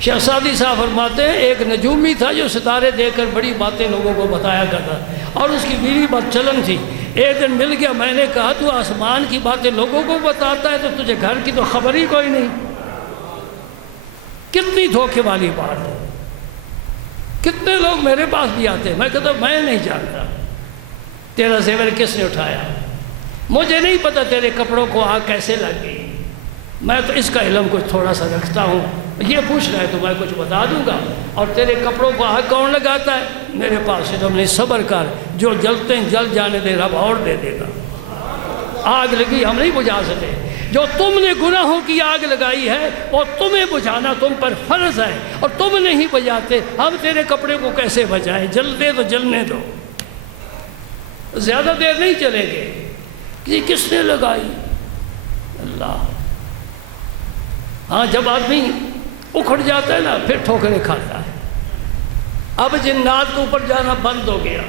شہزادی صاحب فرماتے ہیں ایک نجومی تھا جو ستارے دیکھ کر بڑی باتیں لوگوں کو بتایا کرتا، اور اس کی بیوی بد چلن تھی۔ ایک دن مل گیا، میں نے کہا تو آسمان کی باتیں لوگوں کو بتاتا ہے تو تجھے گھر کی تو خبر ہی کوئی نہیں۔ کتنی دھوکے والی بات ہے، کتنے لوگ میرے پاس بھی آتے ہیں، میں کہتا ہوں میں نہیں جانتا تیرا زیور کس نے اٹھایا، مجھے نہیں پتا تیرے کپڑوں کو آگ کیسے لگ گئی، میں تو اس کا علم کچھ تھوڑا سا رکھتا ہوں، یہ پوچھ رہا ہے تو میں کچھ بتا دوں گا۔ اور تیرے کپڑوں کو آگ کون لگاتا ہے؟ میرے پاس سے تم نے صبر کر، جو جلتے ہیں جل جانے دے، رب اور دے دے گا۔ آگ لگی ہم نہیں بجھا سکتے، جو تم نے گناہوں کی آگ لگائی ہے وہ تمہیں بجھانا تم پر فرض ہے، اور تم نہیں بجھاتے، ہم تیرے کپڑے کو کیسے بجھائیں؟ جلتے تو جلنے دو، زیادہ دیر نہیں چلیں گے۔ یہ کس نے لگائی؟ اللہ۔ ہاں جب آدمی اکھڑ جاتا ہے نا پھر ٹھوکریں کھاتا ہے۔ اب جنات کو اوپر جانا بند ہو گیا،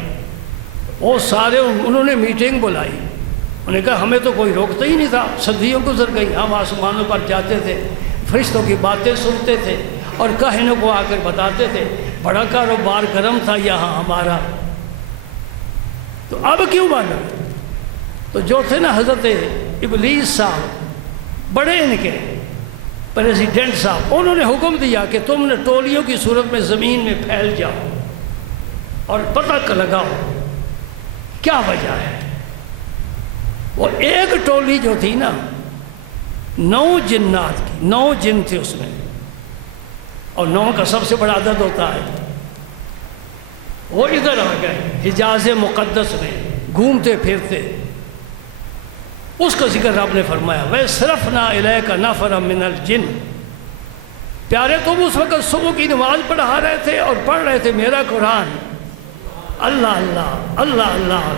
وہ سارے انہوں نے میٹنگ بلائی، انہوں نے کہا ہمیں تو کوئی روکتا ہی نہیں تھا، صدیوں گزر گئی، ہم آسمانوں پر جاتے تھے، فرشتوں کی باتیں سنتے تھے اور کاہنوں کو آ کر بتاتے تھے، بڑا کاروبار گرم تھا یہاں ہمارا، تو اب کیوں مانا؟ تو جو تھے نا حضرت ابلیس صاحب، بڑے ان کے پریزیڈنٹ صاحب، انہوں نے حکم دیا کہ تم نے ٹولیوں کی صورت میں زمین میں پھیل جاؤ اور پتہ لگاؤ کیا وجہ ہے۔ وہ ایک ٹولی جو تھی نا 9 جنات کی، 9 جن تھے اس میں، اور 9 کا سب سے بڑا عدد ہوتا ہے، وہ ادھر آ گئے حجاز مقدس میں گھومتے پھرتے، اس کا ذکر رب نے فرمایا وَيَصْرَفْنَا إِلَيْكَ نَفَرًا مِنَ الْجِنِّ۔ پیارے تم اس وقت صبح کی نماز پڑھا رہے تھے اور پڑھ رہے تھے میرا قرآن، اللہ اللہ اللہ اللہ،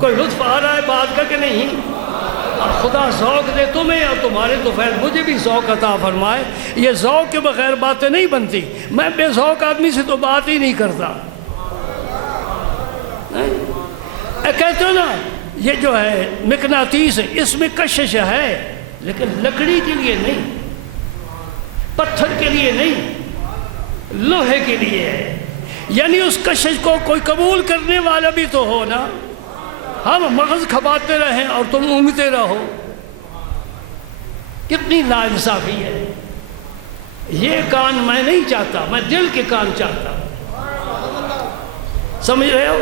کوئی لطف آ رہا ہے بات کا کہ نہیں؟ خدا ذوق دے تمہیں اور تمہارے تو خیر مجھے بھی ذوق عطا فرمائے، یہ ذوق کے بغیر باتیں نہیں بنتی، میں بے ذوق آدمی سے تو بات ہی نہیں کرتا۔ کہتے ہو نا یہ جو ہے مقناطیس ہے، اس میں کشش ہے، لیکن لکڑی کے لیے نہیں، پتھر کے لیے نہیں، لوہے کے لیے ہے، یعنی اس کشش کو کوئی قبول کرنے والا بھی تو ہو نا۔ ہم مغز کھپاتے رہیں اور تم اونگتے رہو، کتنی ناانصافی ہے۔ یہ کان میں نہیں چاہتا، میں دل کے کان چاہتا، سمجھ رہے ہو؟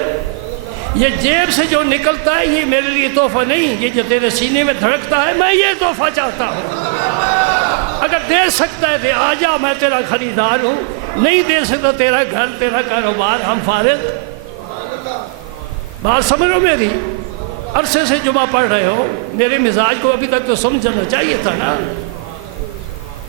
یہ جیب سے جو نکلتا ہے یہ میرے لیے تحفہ نہیں، یہ جو تیرے سینے میں دھڑکتا ہے میں یہ تحفہ چاہتا ہوں۔ اگر دے سکتا ہے دے، آ جا، میں تیرا خریدار ہوں، نہیں دے سکتا تیرا گھر تیرا کاروبار، ہم فارغ۔ بات سمجھ رہو میری؟ عرصے سے جمعہ پڑھ رہے ہو، میرے مزاج کو ابھی تک تو سمجھنا چاہیے تھا نا۔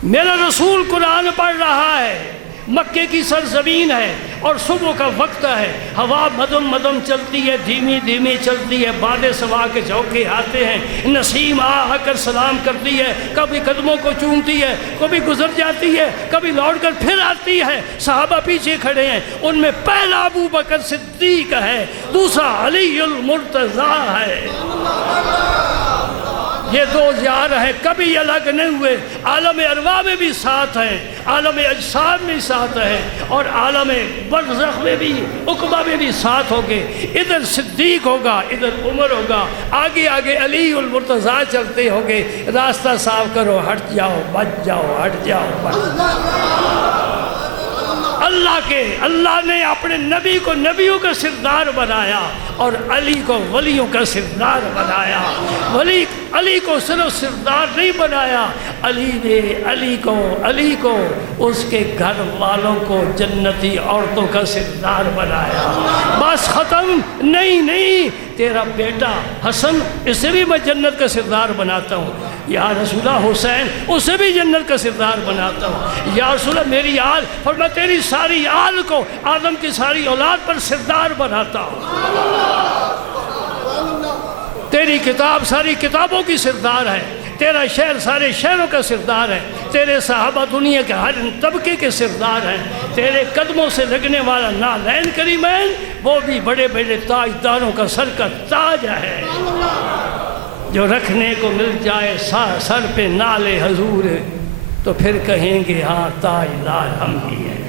میرا رسول قرآن پڑھ رہا ہے، مکے کی سرزمین ہے اور صبح کا وقت ہے، ہوا مدم مدم چلتی ہے، دھیمی دھیمی چلتی ہے، باد سوا کے جھونکے آتے ہیں، نسیم آ کر سلام کرتی ہے، کبھی قدموں کو چومتی ہے، کبھی گزر جاتی ہے، کبھی لوٹ کر پھر آتی ہے۔ صحابہ پیچھے کھڑے ہیں، ان میں پہلا ابو بکر صدیق ہے، دوسرا علی المرتضیٰ ہے۔ یہ 2 یار ہیں، کبھی الگ نہیں ہوئے، عالم ارواح میں بھی ساتھ ہیں، عالم اجساد میں ساتھ ہیں، اور عالم برزخ میں بھی، عقبہ میں بھی ساتھ ہوگے۔ ادھر صدیق ہوگا، ادھر عمر ہوگا، آگے آگے علی المرتضیٰ چلتے ہوگے۔ راستہ صاف کرو، ہٹ جاؤ، بچ جاؤ، ہٹ جاؤ، بچ جاؤ۔ اللہ نے اپنے نبی کو نبیوں کا سردار بنایا اور علی کو ولیوں کا سردار بنایا۔ ولی علی کو صرف سردار نہیں بنایا، علی نے علی کو اس کے گھر والوں کو جنتی عورتوں کا سردار بنایا۔ بس ختم نہیں، تیرا بیٹا حسن اسے بھی میں جنت کا سردار بناتا ہوں، یا رسول اللہ حسین اسے بھی جنت کا سردار بناتا ہوں، یا رسول اللہ میری آل، اور میں تیری ساری آل کو آدم کی ساری اولاد پر سردار بناتا ہوں۔ تیری کتاب ساری کتابوں کی سردار ہے، تیرا شہر سارے شہروں کا سردار ہے، تیرے صحابہ دنیا کے ہر طبقے کے سردار ہیں، تیرے قدموں سے لگنے والا نالین کریمین وہ بھی بڑے بڑے تاجداروں کا سر کا تاج ہے۔ جو رکھنے کو مل جائے سر پہ نال حضور تو پھر کہیں گے ہاں تاجدار ہم ہی ہیں۔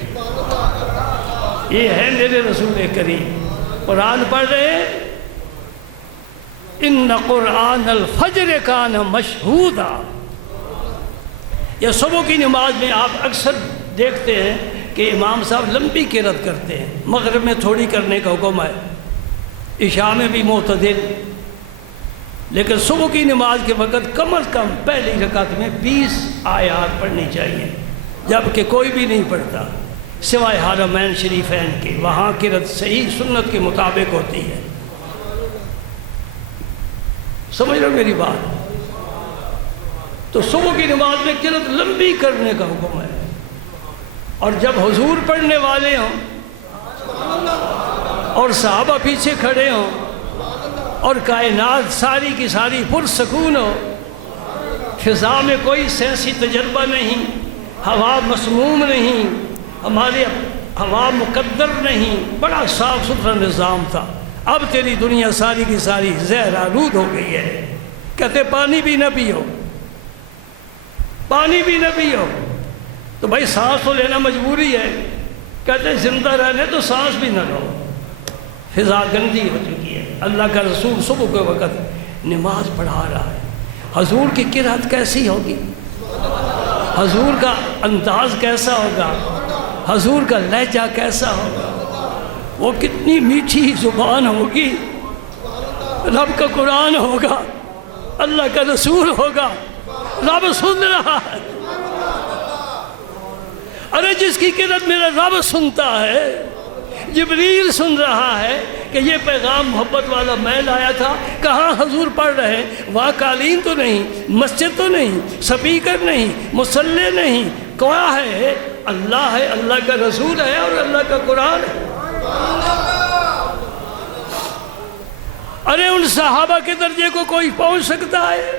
یہ ہے میرے رسول کریم۔ قرآن پڑھ رہے ہیں، ان قرآن الفجر کان مشہودا۔ یا صبح کی نماز میں آپ اکثر دیکھتے ہیں کہ امام صاحب لمبی قرات کرتے ہیں، مغرب میں تھوڑی کرنے کا حکم ہے، عشاء میں بھی معتدل، لیکن صبح کی نماز کے وقت کم از کم پہلی رکعت میں 20 آیات پڑھنی چاہیے، جبکہ کوئی بھی نہیں پڑھتا سوائے حرمین شریفین کے، وہاں قرات صحیح سنت کے مطابق ہوتی ہے۔ سمجھ رہے میری بات؟ تو صبح کی نماز میں قرات لمبی کرنے کا حکم ہے، اور جب حضور پڑھنے والے ہوں اور صحابہ پیچھے کھڑے ہوں اور کائنات ساری کی ساری پرسکون ہو، فضا میں کوئی سینسی تجربہ نہیں، ہوا مسموم نہیں، ہماری ہوا مقدر نہیں، بڑا صاف ستھرا نظام تھا۔ اب تیری دنیا ساری کی ساری زہر آلود ہو گئی ہے، کہتے پانی بھی نہ پیو، پانی بھی نہ پیو، تو بھائی سانس تو لینا مجبوری ہے، کہتے زندہ رہنے تو سانس بھی نہ لو، فضا گندی ہو چکی ہے۔ اللہ کا رسول صبح کے وقت نماز پڑھا رہا ہے، حضور کی قرات کیسی ہوگی، حضور کا انداز کیسا ہوگا، حضور کا لہجہ کیسا ہوگا، وہ کتنی میٹھی زبان ہوگی، رب کا قرآن ہوگا، اللہ کا رسول ہوگا، رب سن رہا ہے۔ ارے جس کی قرات میرا رب سنتا ہے، جبریل سن رہا ہے کہ یہ پیغام محبت والا میں لایا تھا، کہاں حضور پڑھ رہے ہیں، وہاں قالین تو نہیں، مسجد تو نہیں، سپیکر نہیں، مصلی نہیں، کیا ہے؟ اللہ ہے، اللہ کا رسول ہے اور اللہ کا قرآن ہے۔ ارے ان صحابہ کے درجے کو کوئی پہنچ سکتا ہے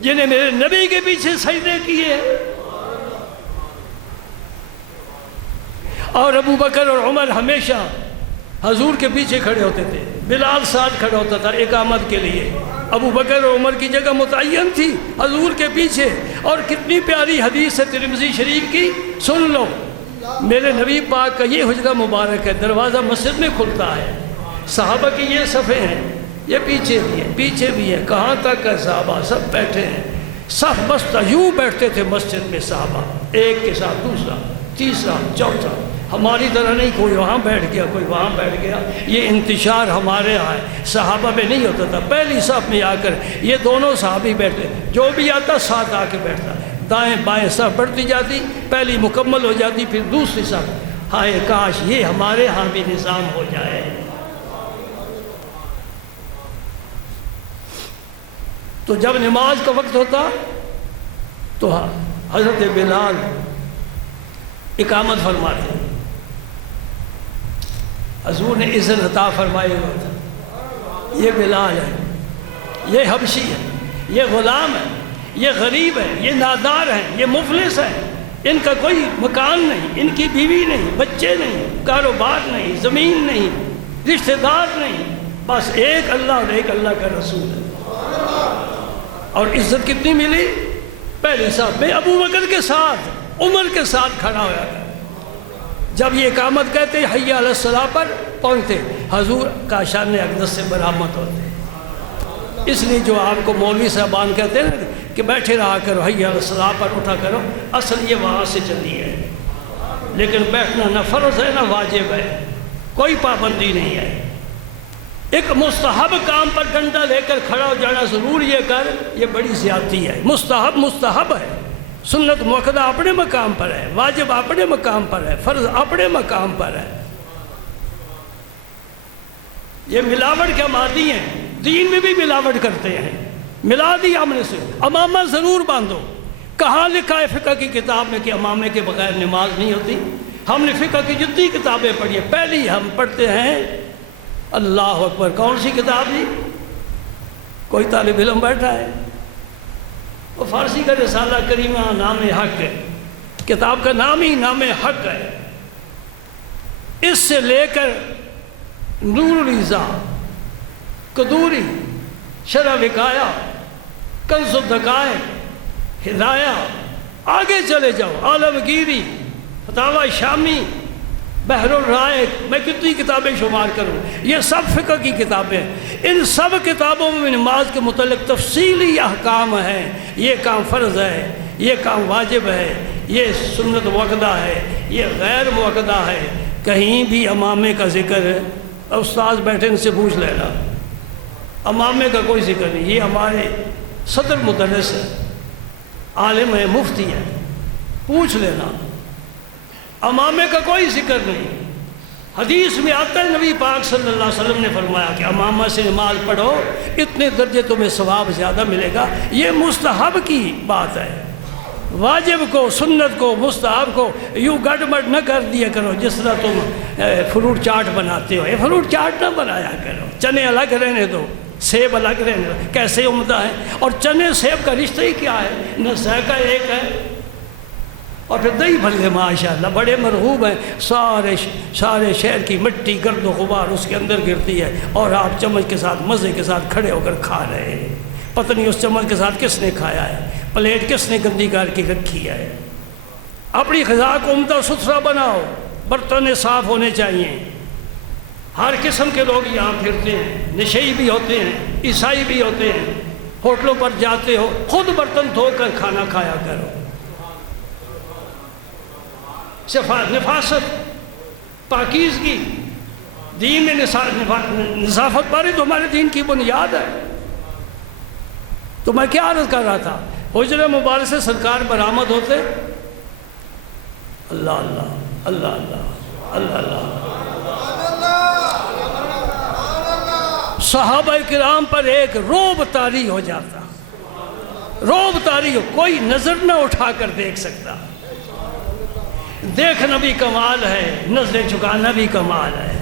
جنہیں میرے نبی کے پیچھے سجدے کیے، اور ابو بکر اور عمر ہمیشہ حضور کے پیچھے کھڑے ہوتے تھے، بلال ساتھ کھڑا ہوتا تھا اقامت کے لیے، ابو بکر اور عمر کی جگہ متعین تھی حضور کے پیچھے۔ اور کتنی پیاری حدیث ہے ترمذی شریف کی، سن لو، میرے نبی پاک کا یہ حجرہ مبارک ہے، دروازہ مسجد میں کھلتا ہے، صحابہ کی یہ صفیں ہیں، یہ پیچھے بھی ہے، پیچھے بھی ہے، کہاں تک ہے صحابہ سب بیٹھے ہیں، صف بستہ یوں بیٹھتے تھے مسجد میں صحابہ، ایک کے ساتھ دوسرا، تیسرا، چوتھا، ہماری طرح نہیں کوئی وہاں بیٹھ گیا کوئی وہاں بیٹھ گیا، یہ انتشار ہمارے یہاں ہے، صحابہ میں نہیں ہوتا تھا، پہلی صف میں آ کر یہ دونوں صحابی بیٹھتے، جو بھی آتا ساتھ آ کے بیٹھتا، دائیں بائیں صف بڑھتی جاتی، پہلی مکمل ہو جاتی، پھر دوسری صف۔ ہائے کاش یہ ہمارے ہاں بھی نظام ہو جائے۔ تو جب نماز کا وقت ہوتا تو حضرت بلال اقامت فرماتے، حضور نے اذن عطا فرمائے ہوا تھا، یہ بلال ہے، یہ حبشی ہے، یہ غلام ہے، یہ غریب ہے، یہ نادار ہے، یہ مفلس ہے، ان کا کوئی مکان نہیں، ان کی بیوی نہیں، بچے نہیں، کاروبار نہیں، زمین نہیں، رشتہ دار نہیں، بس ایک اللہ اور ایک اللہ کا رسول ہے۔ اور عزت کتنی ملی؟ پہلی صف میں ابو بکر کے ساتھ، عمر کے ساتھ کھڑا ہوا تھا۔ جب یہ اقامت کہتے حی علی الصلاۃ پر پہنچتے، حضور کا شان اقدس سے برآمد ہوتے۔ اس لیے جو آپ کو مولوی صاحبان کہتے ہیں کہ بیٹھے رہا کرو، حی علی الصلاۃ پر اٹھا کرو، اصل یہ وہاں سے چلی ہے، لیکن بیٹھنا نہ فرض ہے نہ واجب ہے، کوئی پابندی نہیں ہے۔ ایک مستحب کام پر ڈنڈا لے کر کھڑا ہو جانا ضرور یہ کر، یہ بڑی زیادتی ہے۔ مستحب ہے، سنت مؤکدہ اپنے مقام پر ہے، واجب اپنے مقام پر ہے، فرض اپنے مقام پر ہے۔ یہ ملاوٹ کے مادی ہیں، دین میں بھی ملاوٹ کرتے ہیں، ملا دیا ہم نے سے۔ امامہ ضرور باندھو، کہاں لکھا ہے فقہ کی کتاب میں کہ امامے کے بغیر نماز نہیں ہوتی؟ ہم نے فقہ کی جتنی کتابیں پڑھی ہیں، پہلی ہم پڑھتے ہیں اللہ اکبر۔ کون سی کتاب جی؟ کوئی طالب علم بیٹھا ہے، وہ فارسی کا رسالہ کریمہ نام حق ہے، کتاب کا نام ہی نام حق ہے۔ اس سے لے کر نور العزا، قدوری، شرح وقایا، کنز الدقائق، ہدایہ، آگے چلے جاؤ، عالمگیری، فتاوی شامی، بحر الرائق، میں کتنی کتابیں شمار کروں، یہ سب فقہ کی کتابیں ہیں۔ ان سب کتابوں میں نماز کے متعلق تفصیلی احکام ہیں، یہ کام فرض ہے، یہ کام واجب ہے، یہ سنت مؤکدہ ہے، یہ غیر مؤکدہ ہے۔ کہیں بھی امامے کا ذکر ہے؟ استاذ بیٹھے ان سے پوچھ لینا، امامے کا کوئی ذکر نہیں۔ یہ ہمارے صدر مدرس ہے، عالم ہے، مفتی ہے، پوچھ لینا، امامے کا کوئی ذکر نہیں۔ حدیث میں آتا ہے نبی پاک صلی اللہ علیہ وسلم نے فرمایا کہ امامہ سے نماز پڑھو، اتنے درجے تمہیں ثواب زیادہ ملے گا۔ یہ مستحب کی بات ہے، واجب کو، سنت کو، مستحب کو یوں گڑ مڑ نہ کر دیا کرو جس طرح تم فروٹ چاٹ بناتے ہو۔ یہ فروٹ چاٹ نہ بنایا کرو، چنے الگ رہنے دو، سیب الگ رہنے دو، کیسے عمدہ ہے۔ اور چنے سیب کا رشتہ ہی کیا ہے؟ نہ ذائقہ ایک ہے، اور پھر دہی بھلے ماشاءاللہ بڑے مرغوب ہیں، سارے شہر کی مٹی گرد و غبار اس کے اندر گرتی ہے، اور آپ چمچ کے ساتھ مزے کے ساتھ کھڑے ہو کر کھا رہے ہیں۔ پتہ نہیں اس چمچ کے ساتھ کس نے کھایا ہے، پلیٹ کس نے گندی کر کے رکھی ہے۔ اپنی غذا کو عمدہ ستھرا بناؤ، برتن صاف ہونے چاہیے۔ ہر قسم کے لوگ یہاں پھرتے ہیں، نشئی بھی ہوتے ہیں، عیسائی بھی ہوتے ہیں، ہوٹلوں پر جاتے ہو، خود برتن دھو کر کھانا کھایا کرو۔ نفاست، پاکیزگی، دین میں نظافت بارے تو ہمارے دین کی بنیاد ہے۔ تو میں کیا عرض کر رہا تھا، حجرہ مبارک سے سرکار برآمد ہوتے، اللہ اللہ اللہ اللہ اللہ اللہ، صحابہ کرام پر ایک رعب طاری ہو جاتا، رعب طاری ہو، کوئی نظر نہ اٹھا کر دیکھ سکتا۔ دیکھنا بھی کمال ہے، نظریں جھکانا بھی کمال ہے۔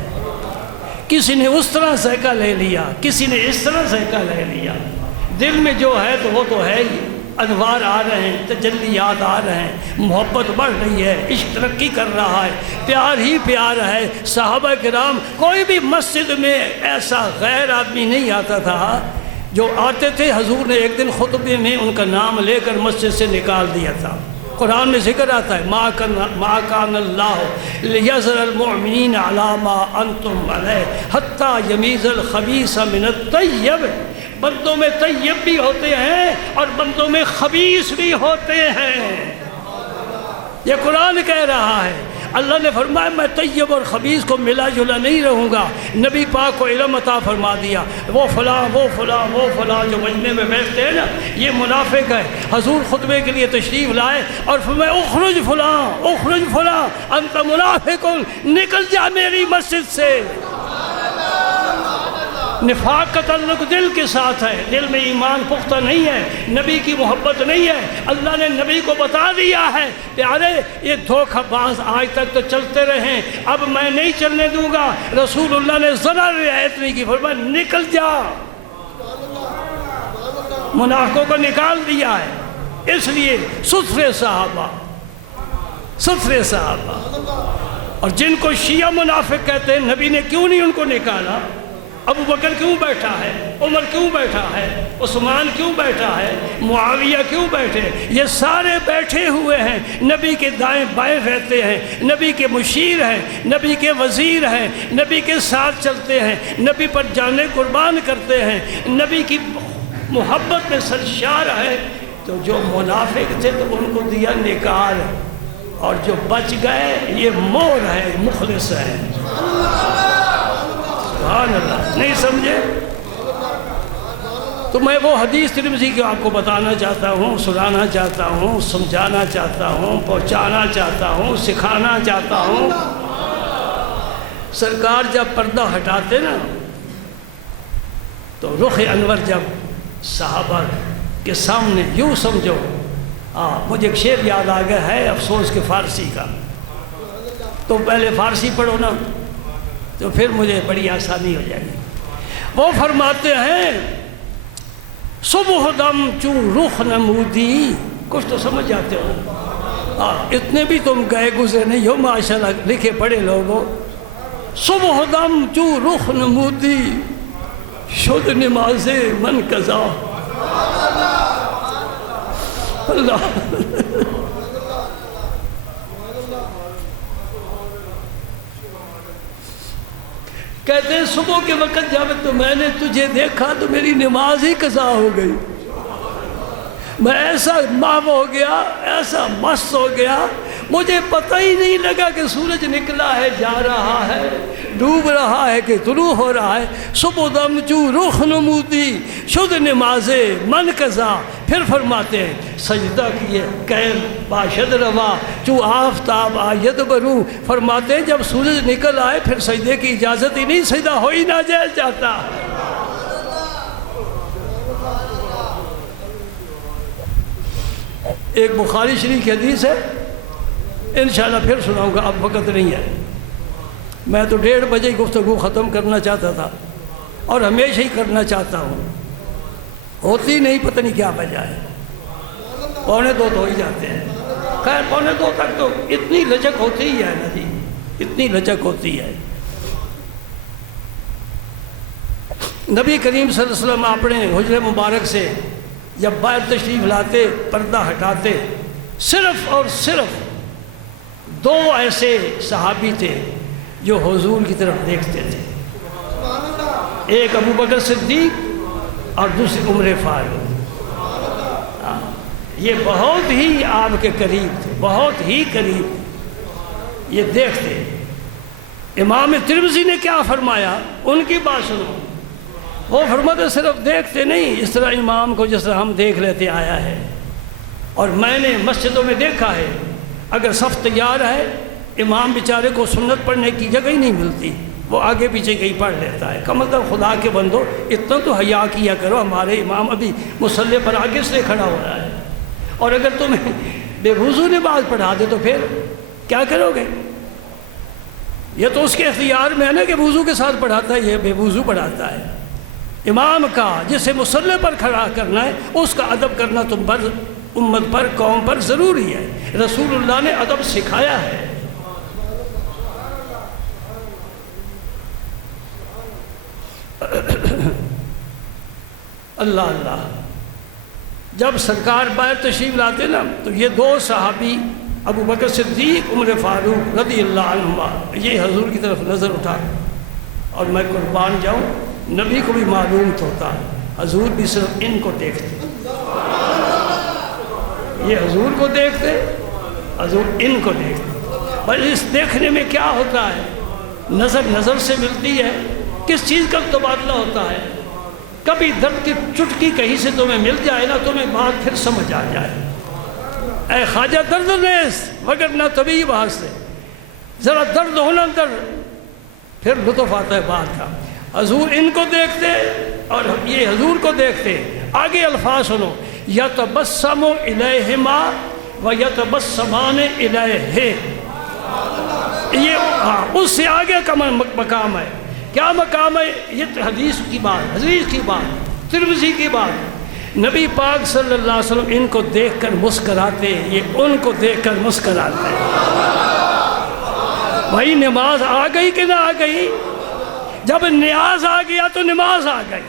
کسی نے اس طرح ذائقہ لے لیا، کسی نے اس طرح ذائقہ لے لیا۔ دل میں جو ہے تو وہ تو ہے ہی، انوار آ رہے ہیں، تجلیات آ رہے ہیں، محبت بڑھ رہی ہے، عشق ترقی کر رہا ہے، پیار ہی پیار ہے۔ صحابہ کرام، کوئی بھی مسجد میں ایسا غیر آدمی نہیں آتا تھا، جو آتے تھے حضور نے ایک دن خطبے میں ان کا نام لے کر مسجد سے نکال دیا تھا۔ قرآن میں ذکر آتا ہے ما کان اللہ لیذر المؤمنین علی ما انتم علیہ حتی یمیز الخبیث من الطیب۔ بندوں میں طیب بھی ہوتے ہیں اور بندوں میں خبیث بھی ہوتے ہیں، یہ قرآن کہہ رہا ہے۔ اللہ نے فرمایا میں طیب اور خبیث کو ملا جلا نہیں رہوں گا۔ نبی پاک کو علم عطا فرما دیا، وہ فلاں وہ فلاں وہ فلاں جو مجمع میں بیٹھتے ہیں نا، یہ منافق ہے۔ حضور خطبے کے لیے تشریف لائے اور فرمایا اخرج فلاں اخرج فلاں انت منافق، نکل جا میری مسجد سے۔ نفاق کا تعلق دل کے ساتھ ہے، دل میں ایمان پختہ نہیں ہے، نبی کی محبت نہیں ہے۔ اللہ نے نبی کو بتا دیا ہے پیارے یہ دھوکہ باز آج تک تو چلتے رہیں، اب میں نہیں چلنے دوں گا۔ رسول اللہ نے ذرا رعایت نہیں کی، فرمایا نکل جا، منافقوں کو نکال دیا ہے۔ اس لیے ستھرے صحابہ، ستھرے صحابہ، اور جن کو شیعہ منافق کہتے ہیں، نبی نے کیوں نہیں ان کو نکالا؟ ابو بکر کیوں بیٹھا ہے، عمر کیوں بیٹھا ہے، عثمان کیوں بیٹھا ہے، معاویہ کیوں بیٹھے؟ یہ سارے بیٹھے ہوئے ہیں، نبی کے دائیں بائیں رہتے ہیں، نبی کے مشیر ہیں، نبی کے وزیر ہیں، نبی کے ساتھ چلتے ہیں، نبی پر جانیں قربان کرتے ہیں، نبی کی محبت میں سرشار ہے۔ تو جو منافق تھے تو ان کو دیا نکال، اور جو بچ گئے یہ مور ہے، مخلص ہے۔ سبحان سبحان اللہ، نہیں سمجھے؟ تو میں وہ حدیث ترمذی کی آپ کو بتانا چاہتا ہوں، سنانا چاہتا ہوں، سمجھانا چاہتا ہوں، پہنچانا چاہتا ہوں، سکھانا چاہتا ہوں۔ سرکار جب پردہ ہٹاتے نا تو رخ انور جب صحابہ کے سامنے، یوں سمجھو، مجھے ایک شعر یاد آ گیا ہے افسوس کے فارسی کا، تو پہلے فارسی پڑھو نا تو پھر مجھے بڑی آسانی ہو جائے گی۔ وہ فرماتے ہیں صبح دم چوں رخ نمودی، کچھ تو سمجھ جاتے ہو، اتنے بھی تم گئے گزرے نہیں ہو ماشاءاللہ، لکھے پڑھے لوگوں۔ صبح دم چوں رخ نمودی شد نماز من قضا، اللہ کہتے ہیں صبح کے وقت جب تو میں نے تجھے دیکھا تو میری نماز ہی قضا ہو گئی، میں ایسا محو ہو گیا، ایسا مست ہو گیا، مجھے پتہ ہی نہیں لگا کہ سورج نکلا ہے، جا رہا ہے، ڈوب رہا ہے کہ طلوع ہو رہا ہے۔ صبح دم چوں رخ نمودی شد نماز من قضا، پھر فرماتے ہیں سجدہ کیے کیر باشد روا چوں آفتاب آید برو، فرماتے ہیں جب سورج نکل آئے پھر سجدے کی اجازت ہی نہیں، سجدہ ہو ہی نہ جاتا۔ ایک بخاری شریف کی حدیث ہے، انشاءاللہ پھر سناؤں گا، اب وقت نہیں ہے، میں تو 1:30 بجے گفتگو ختم کرنا چاہتا تھا اور ہمیشہ ہی کرنا چاہتا ہوں، ہوتی نہیں، پتہ نہیں کیا وجہ ہے، 1:45 تو ہو ہی جاتے ہیں، خیر 1:45 تک تو اتنی لچک ہوتی ہی ہے نا جی، اتنی لچک ہوتی ہے۔ نبی کریم صلی اللہ علیہ وسلم اپنے حجرے مبارک سے جب باہر تشریف لاتے، پردہ ہٹاتے، صرف اور صرف 2 ایسے صحابی تھے جو حضور کی طرف دیکھتے تھے، ایک ابو بکر صدیق اور دوسری عمر فاروق۔ یہ بہت ہی آپ کے قریب تھے، بہت ہی قریب، یہ دیکھتے۔ امام ترمذی نے کیا فرمایا، ان کی بات سنو، وہ فرماتے صرف دیکھتے نہیں، اس طرح امام کو جس طرح ہم دیکھ لیتے آیا ہے، اور میں نے مسجدوں میں دیکھا ہے اگر صف تیار ہے، امام بیچارے کو سنت پڑھنے کی جگہ ہی نہیں ملتی، وہ آگے پیچھے کہیں پڑھ لیتا ہے۔ کم از کم خدا کے بندو اتنا تو حیا کیا کرو، ہمارے امام ابھی مصلی پر آگے سے کھڑا ہو رہا ہے، اور اگر تمہیں بے وضو نماز پڑھا دے تو پھر کیا کرو گے؟ یہ تو اس کے اختیار میں ہے نا کہ وضو کے ساتھ پڑھاتا ہے، یہ بے وضو پڑھاتا ہے۔ امام کا جسے مصلی پر کھڑا کرنا ہے اس کا ادب کرنا تم پر، امت پر، قوم پر ضروری ہے، رسول اللہ نے ادب سکھایا ہے۔ اللہ اللہ، جب سرکار باہر تشریف لاتے نا تو یہ 2 صحابی ابو بکر صدیق، عمر فاروق رضی اللہ عنہما، یہ حضور کی طرف نظر اٹھا، اور میں قربان جاؤں نبی کو بھی معلوم تو ہوتا ہے، حضور بھی صرف ان کو دیکھتے، یہ حضور کو دیکھتے، حضور ان کو دیکھتے۔ بس اس دیکھنے میں کیا ہوتا ہے، نظر نظر سے ملتی ہے، کس چیز کا تبادلہ ہوتا ہے، کبھی درد کی چٹکی کہیں سے تمہیں مل جائے نا، تمہیں بات پھر سمجھ آ جائے، اے خواجہ درد نیز وگرنہ طبیب واسطے، ذرا درد ہونا اندر، پھر لطف آتا ہے بات کا۔ حضور ان کو دیکھتے اور یہ حضور کو دیکھتے، آگے الفاظ سنو، یتبسم الیہما و یتبسمان الیہ، یہ اس سے آگے کا مقام ہے، کیا مقام ہے؟ یہ حدیث کی بات، حدیث کی بات، ترمذی کی بات، نبی پاک صلی اللہ علیہ وسلم ان کو دیکھ کر مسکراتے، یہ ان کو دیکھ کر مسکراتے۔ بھائی نماز آ گئی کہ نہ آ گئی؟ جب نیاز آ گیا تو نماز آ گئی،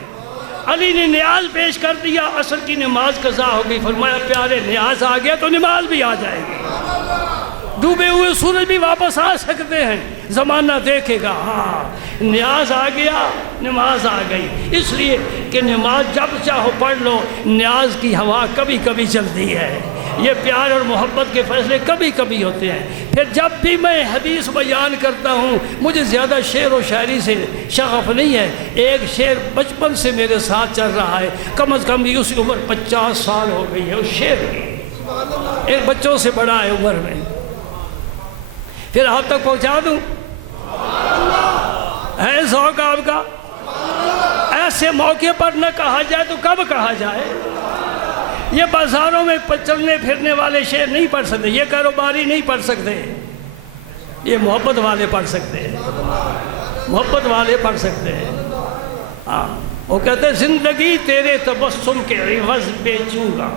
علی نے نیاز پیش کر دیا، عصر کی نماز قضا ہو گئی، فرمایا پیارے نیاز آ گیا تو نماز بھی آ جائے گی، ڈوبے ہوئے سورج بھی واپس آ سکتے ہیں، زمانہ دیکھے گا، ہاں نیاز آ گیا، نماز آ گئی، اس لیے کہ نماز جب چاہو پڑھ لو، نیاز کی ہوا کبھی کبھی چلتی ہے، یہ پیار اور محبت کے فیصلے کبھی کبھی ہوتے ہیں۔ پھر جب بھی میں حدیث بیان کرتا ہوں مجھے زیادہ شعر و شاعری سے شغف نہیں ہے، ایک شعر بچپن سے میرے ساتھ چل رہا ہے، کم از کم اس کی عمر 50 سال ہو گئی ہے اس شعر کی، ایک بچوں سے بڑا ہے عمر میں، پھر آپ تک پہنچا دوں؟ ہے ذوق آپ کا؟ ایسے موقع پر نہ کہا جائے تو کب کہا جائے؟ یہ بازاروں میں چلنے پھرنے والے شعر نہیں پڑھ سکتے، یہ کاروباری نہیں پڑھ سکتے، یہ محبت والے پڑھ سکتے ہیں، محبت والے پڑھ سکتے ہیں۔ ہاں وہ کہتے ہیں زندگی تیرے تبسم کے عوض بیچوں گا،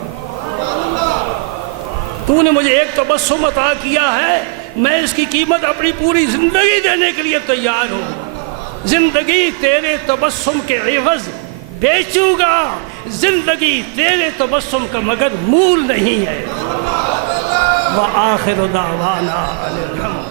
تو نے مجھے ایک تبسم عطا کیا ہے، میں اس کی قیمت اپنی پوری زندگی دینے کے لیے تیار ہوں۔ زندگی تیرے تبسم کے عوض بیچوں گا، زندگی تیرے تبسم کا مگر مول نہیں ہے۔ وآخر دعوانا الحمد